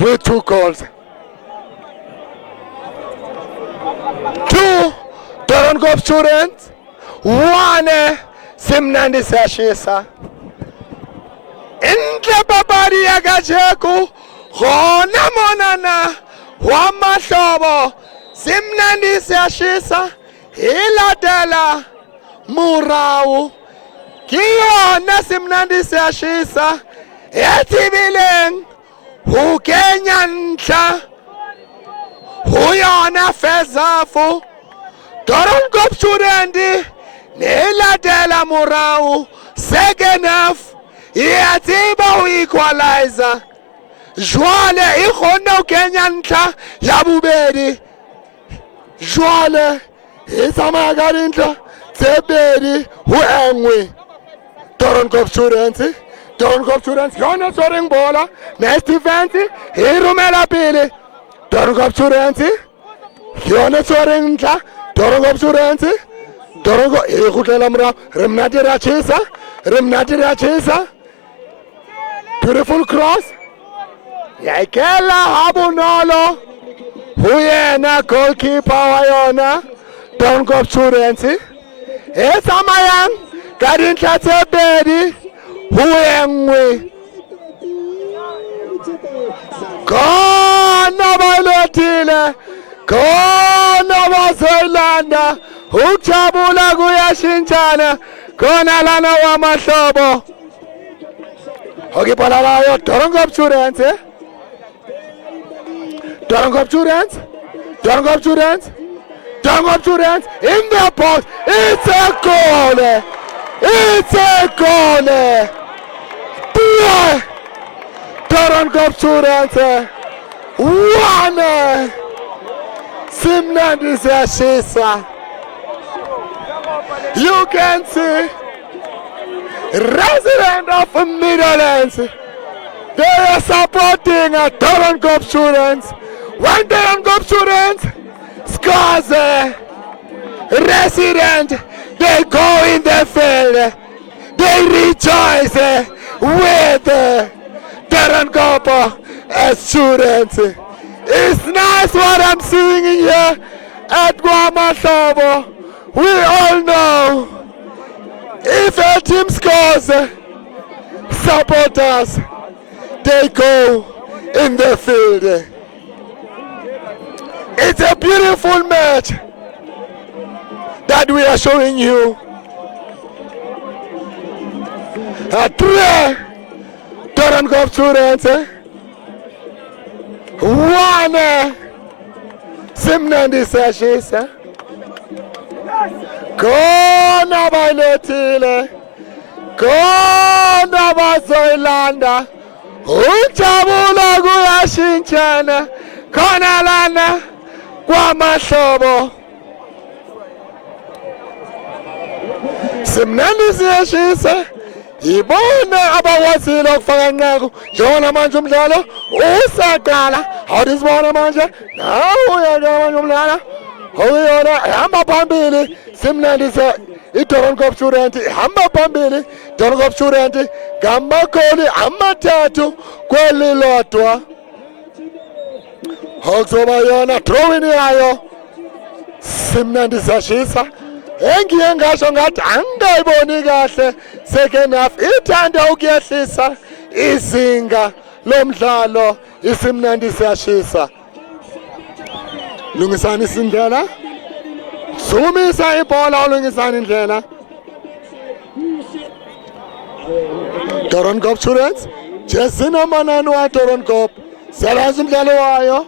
with 2 goals. 2 Doron Cup Students, 1 Simnandi siyashisa. Intle babadi yakajeku khona monana wamahlobo Simnandi siyashisa iladela Murawu kiyona Simnandi siyashisa ethibileng ukenya nhla uyona fezafu Doron Cup Student neladela Murawu second half iyatsiba uequalizer jwale ikhona ukenya nhla ya bobedi jwale itsamaya ka dintlha tse pedi ho engwe Doron Cup Students yona tshwereng bola nice defense e romela pele Doron Cup Students yona tshwereng ntla Doron Cup Students e khutlela morao re mnati ra chesa beautiful cross ya ikela ha bonolo ho yena goalkeeper wa yona Doron Cup Students e tsamayang ka dintlha tse pedi ho engwe khona balethile khona bazoyilanda ukujabula kuyashintshana khona lana wamahlobo okibhala layo Doron Cup Students in the box. It's a goal. Boy, Doron Cop students, one Simnandi Siyashisa. You can see resident of Midlands, they are supporting Doron Cop students. When Doron Cop students scores resident, they go in the field, they rejoice with Doron Cop students. It's nice what I'm seeing here at KwaMahlobo. We all know if a team scores, supporters, they go in the field. It's a beautiful match that we are showing you. Three Doron Cop students, one Simnandi Siyashisa. Khona bayilethile, khona bazoyilanda, ujabula kuyashintshana khona lana KwaMahlobo. Simnandi Siyashisa ibona abakwazile ukufaka inqaku njengoba manje umdlalo usaqala. Awudizibona manje nawo uyaqala manje umdlalo uyona hamba phambili. Simnandi iDoron Cop student ihamba phambili. Doron Cop student ngamagoli amathathu kwelilodwa. Okuzoba yona throwing yayo Simnandi Siyashisa. Engiye ngasho ngathi angayiboni kahle second half, ithanda ukuyehlisa izinga lomdlalo. iSimnandi Siyashisa lungisani isindlela, sumisa ibhola ulungisani indlela. Doron Cop students, jersey number 9 wa Doron Cop, selaza umdlalo wayo.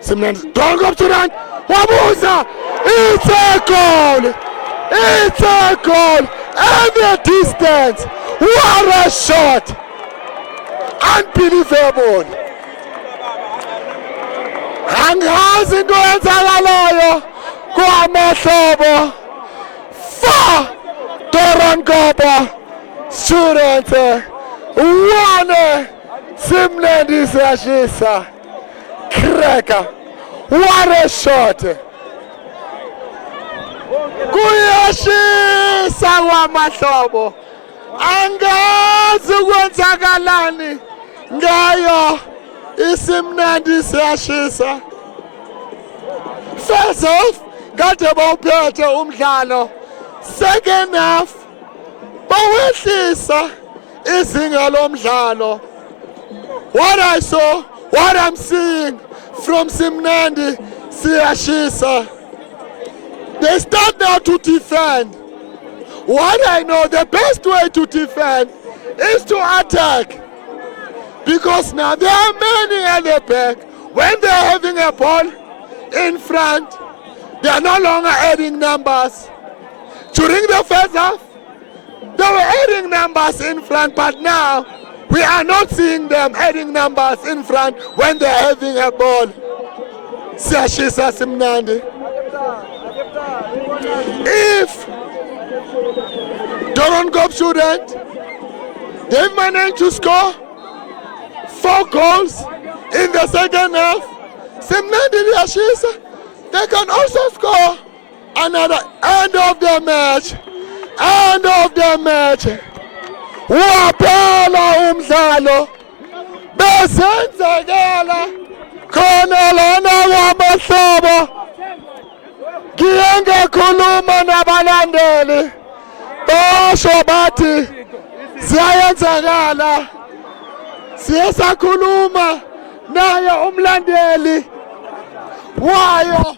Simnandi Doron Cop student wabuza, it's a goal, it's a goal, and the distance, what a shot, unbelievable. Angazi into eyenzakalayo KwaMahlobo. 4 Doron Cop students, 1 Simnandi Siyashisa. Cracker, what a shot. Kuyashisa KwaMahlobo, angazi kwenzakalani ngayo iSimnandi Siyashisa. First half kade bawuphethe umdlalo, second half bawehlisa izinga lomdlalo. What I saw, what I'm seeing from Simnandi Siyashisa, they start now to defend. What I know, the best way to defend is to attack. Because now there are many at the back. When they're having a ball in front, they are no longer adding numbers. During the first half, they were adding numbers in front, but now we are not seeing them adding numbers in front when they're having a ball. Siyashisa Simnandi. If Doron Cop student, they managed to score 4 goals in the second half, Simnandi Siyashisa, they can also score another. End of the match. End of the match. Waphela umdlalo. Besenzakala khona lana KwaMahlobo. Ngiye khuluma nabalandeli. Basho bathi siyayenzakala. Siyasakhuluma naye umlandeli wayo.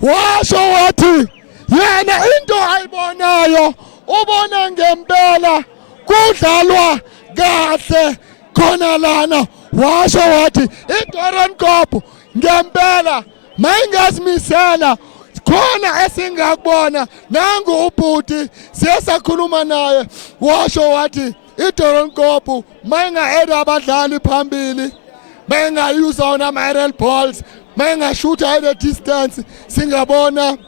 Washo wathi yena into ayibonayo ubona ngempela kudlalwa kahle khona lana. Washo wathi iDoron Cop ngempela mayingazimisela khona esingakubona. Nangu ubhuti siyasakhuluma naye. Washo wathi iDoornkop mayinga-add abadlali phambili mayinga-use ona ama-aerial balls mayinga-shoota at a distance singabona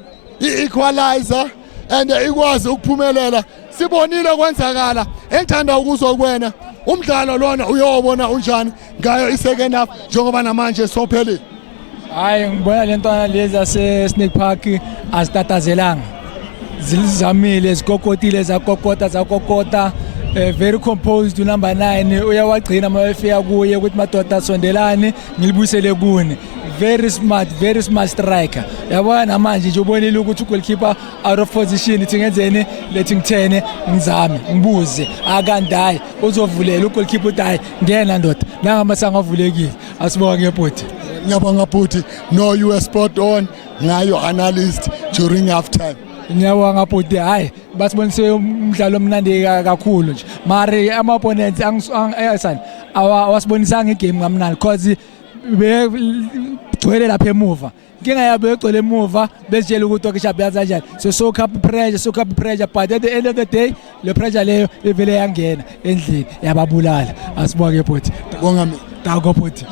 i-equalizer and ikwazi ukuphumelela sibonile kwenzakala engithanda ukuzwa kuwena umdlalo lona uyobona unjani ngayo i-second half njengoba namanje sophelile. Hayi ngibona lentwana lezi ase-Snake Park azitatazelanga zilizamile zikokotile zakokota very composed number 9 uyawagcina mawefika kuye ukuthi madoda sondelane ngilibuyisele kuni very smart striker yabona namanje nje ubonile ukuthi ugoalkeeper out of position ithi ngenzeni lethi ngithene ngizame ngibuze akandayi uzovulela ugoalkeeper uthi hayi ngena ndoda nangamasanga avulekile asibonge ngebhodi. Ngiyabonga bhuti no you were spot on ngayo analyst during half time. Ngiyabonga bhuti hayi basibonise umdlalo omnandi kakhulu nje mari ama opponents ayasani awasibonisanga igame ngamnandi because begcwele lapha emuva inkinga yabo egcwele emuva bezitshela ukuthi okisha byaza kanjani so soak up pressure but at the end of the day le pressure leyo ivele yangena endlini yababulala asibonge bhuti. Bonga mina tako bhuti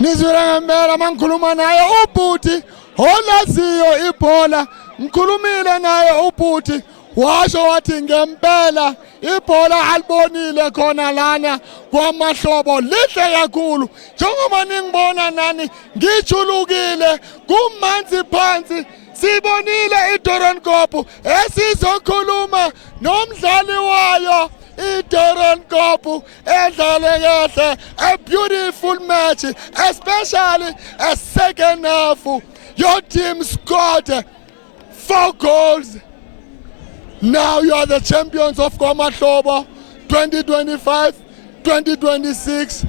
nizwela ngempela mangikhuluma naye ubhuti olaziyo ibhola ngikhulumile naye ubhuti washo wathi ngempela ibhola alibonile khona lana kwaMahlobo lihle kakhulu njengoba ningibona nani ngijulukile kumanzi phansi sibonile iDoornkop esizokhuluma nomdlali wayo iDoornkop edlale kahle a beautiful match especially a second half your team scored 4 goals. Now you are the champions of KwaMahlobo 2025-2026.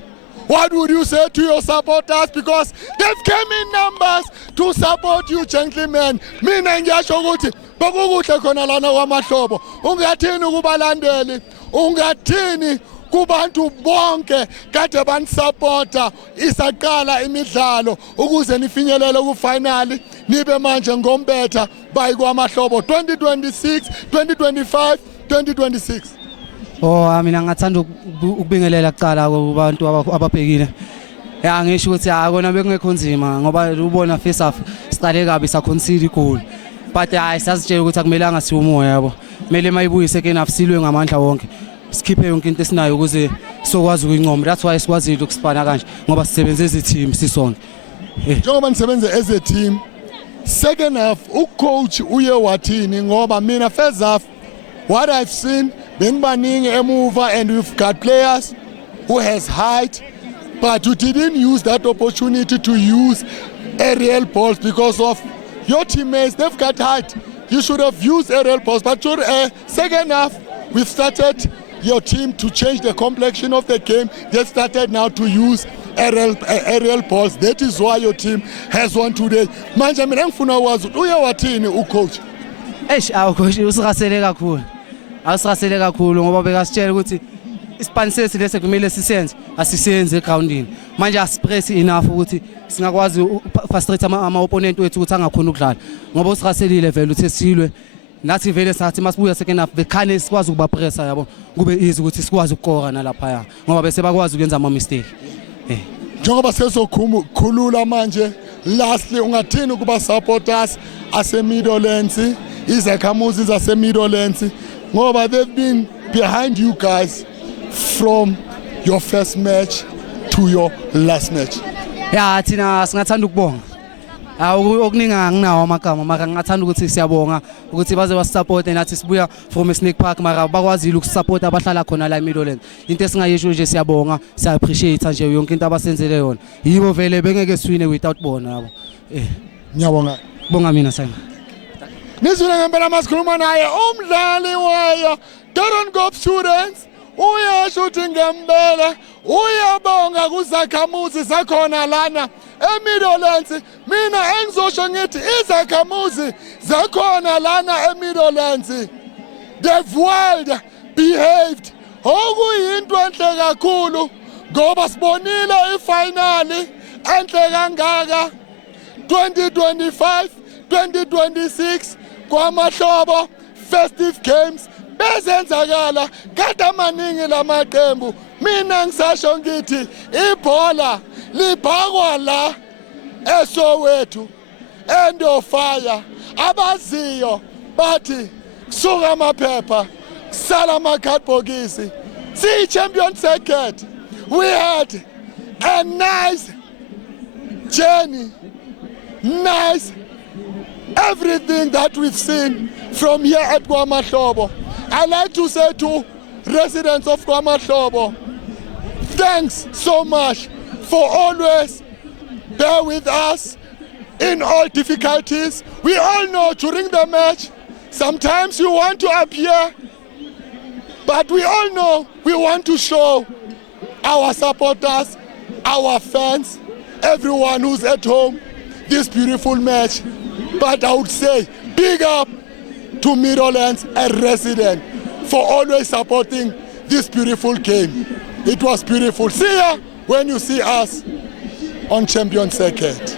What would you say to your supporters because they've come in numbers to support you gentlemen. Mina ngiyasho ukuthi bokukuhle khona lana kwaMahlobo ungathini kubalandeli ungathini kubantu bonke kade banisupporta isaqala imidlalo ukuze nifinyelele ku final nibe manje ngombetha bayi kwaMahlobo 2026-2025-2026. Mina ngathanda ukubingelela kuqala kubantu ababhekile. Ngisho ukuthi akona bekungekho nzima ngoba ubona first half siqale kabi sa concede goal. But sasitshela ukuthi akumelanga siwumoya yabo. Kumele mayibuye second half silwe ngamandla wonke. Sikhiphe yonke into esinayo ukuze sokwazi ukuyincoma. That's why sikwazile ukusipana kanje ngoba sisebenze as a team sisonke. Njengoba nisebenze as a team second half ucoach uye wathini ngoba mina first half what I've seen bengibaningi emuva and we've got players who has height but you didn't use that opportunity to use aerial balls because of your teammates. They've got height. You should have used aerial balls but second half we've started your team to change the complexion of the game. They started now to use aerial balls. That is why your team has won today. Manje mina ngifuna ukwazi uye wathini ucoach. Coach usirasele kakhulu. Awusirasele kakhulu ngoba bekasitshela ukuthi isipanisesi lese kumele sisenze asisenze egroundini. Manje asipress enough ukuthi singakwazi frustrate ama opponent wethu ukuthi angakhona ukudlala. Ngoba usiraselile vele uthe silwe nathi vele sathi masibuya second half bekhane sikwazi ukuba pressa yabo kube easy ukuthi sikwazi ukukora nalapha ngoba bese bakwazi ukwenza ama mistake. Njengoba sesokhulula manje lastly ungathini kuba supporters ase Meadowlands izakhamuzi zase Meadowlands ngoba they've been behind you guys from your first match to your last match. Thina singathanda ukubonga. Okuninga nginawo amagama maka ngingathanda ukuthi siyabonga ukuthi baze basisupport nathi sibuya from Snake Park mara bakwazile ukusupport abahlala khona la eMeadowlands. Into esingayisho nje siyabonga siya appreciate nje yonke into abasenzele yona. Yibo vele bengeke siwine without bona yabo. Ngiyabonga. Bonga mina sana. Nizwile ngempela masikhuluma naye umdlali wayo Doornkop Students uyasho ukuthi ngempela uyabonga kuzakhamuzi zakhona lana eMeadowlands. Mina engizosho ngithi izakhamuzi zakhona lana eMeadowlands they've well behaved okuyinto enhle kakhulu ngoba sibonile ifinali enhle kangaka 2025-2026 KwaMahlobo festive games bezenzakala kade amaningi lamaqembu. Mina ngisasho ngithi ibhola libhakwa la eSoweto End of Fire. Abaziyo bathi kusuka amaphepha kusala amakhadibhokisi. See champion circuit, we had a nice journey, nice everything that we've seen from here at KwaMahlobo. I like to say to residents of KwaMahlobo, thanks so much for always bear with us in all difficulties. We all know during the match, sometimes you want to appear, but we all know we want to show our supporters, our fans, everyone who's at home, this beautiful match. But I would say big up to Meadowlands and resident for always supporting this beautiful game. It was beautiful. See ya when you see us on Champion Circuit.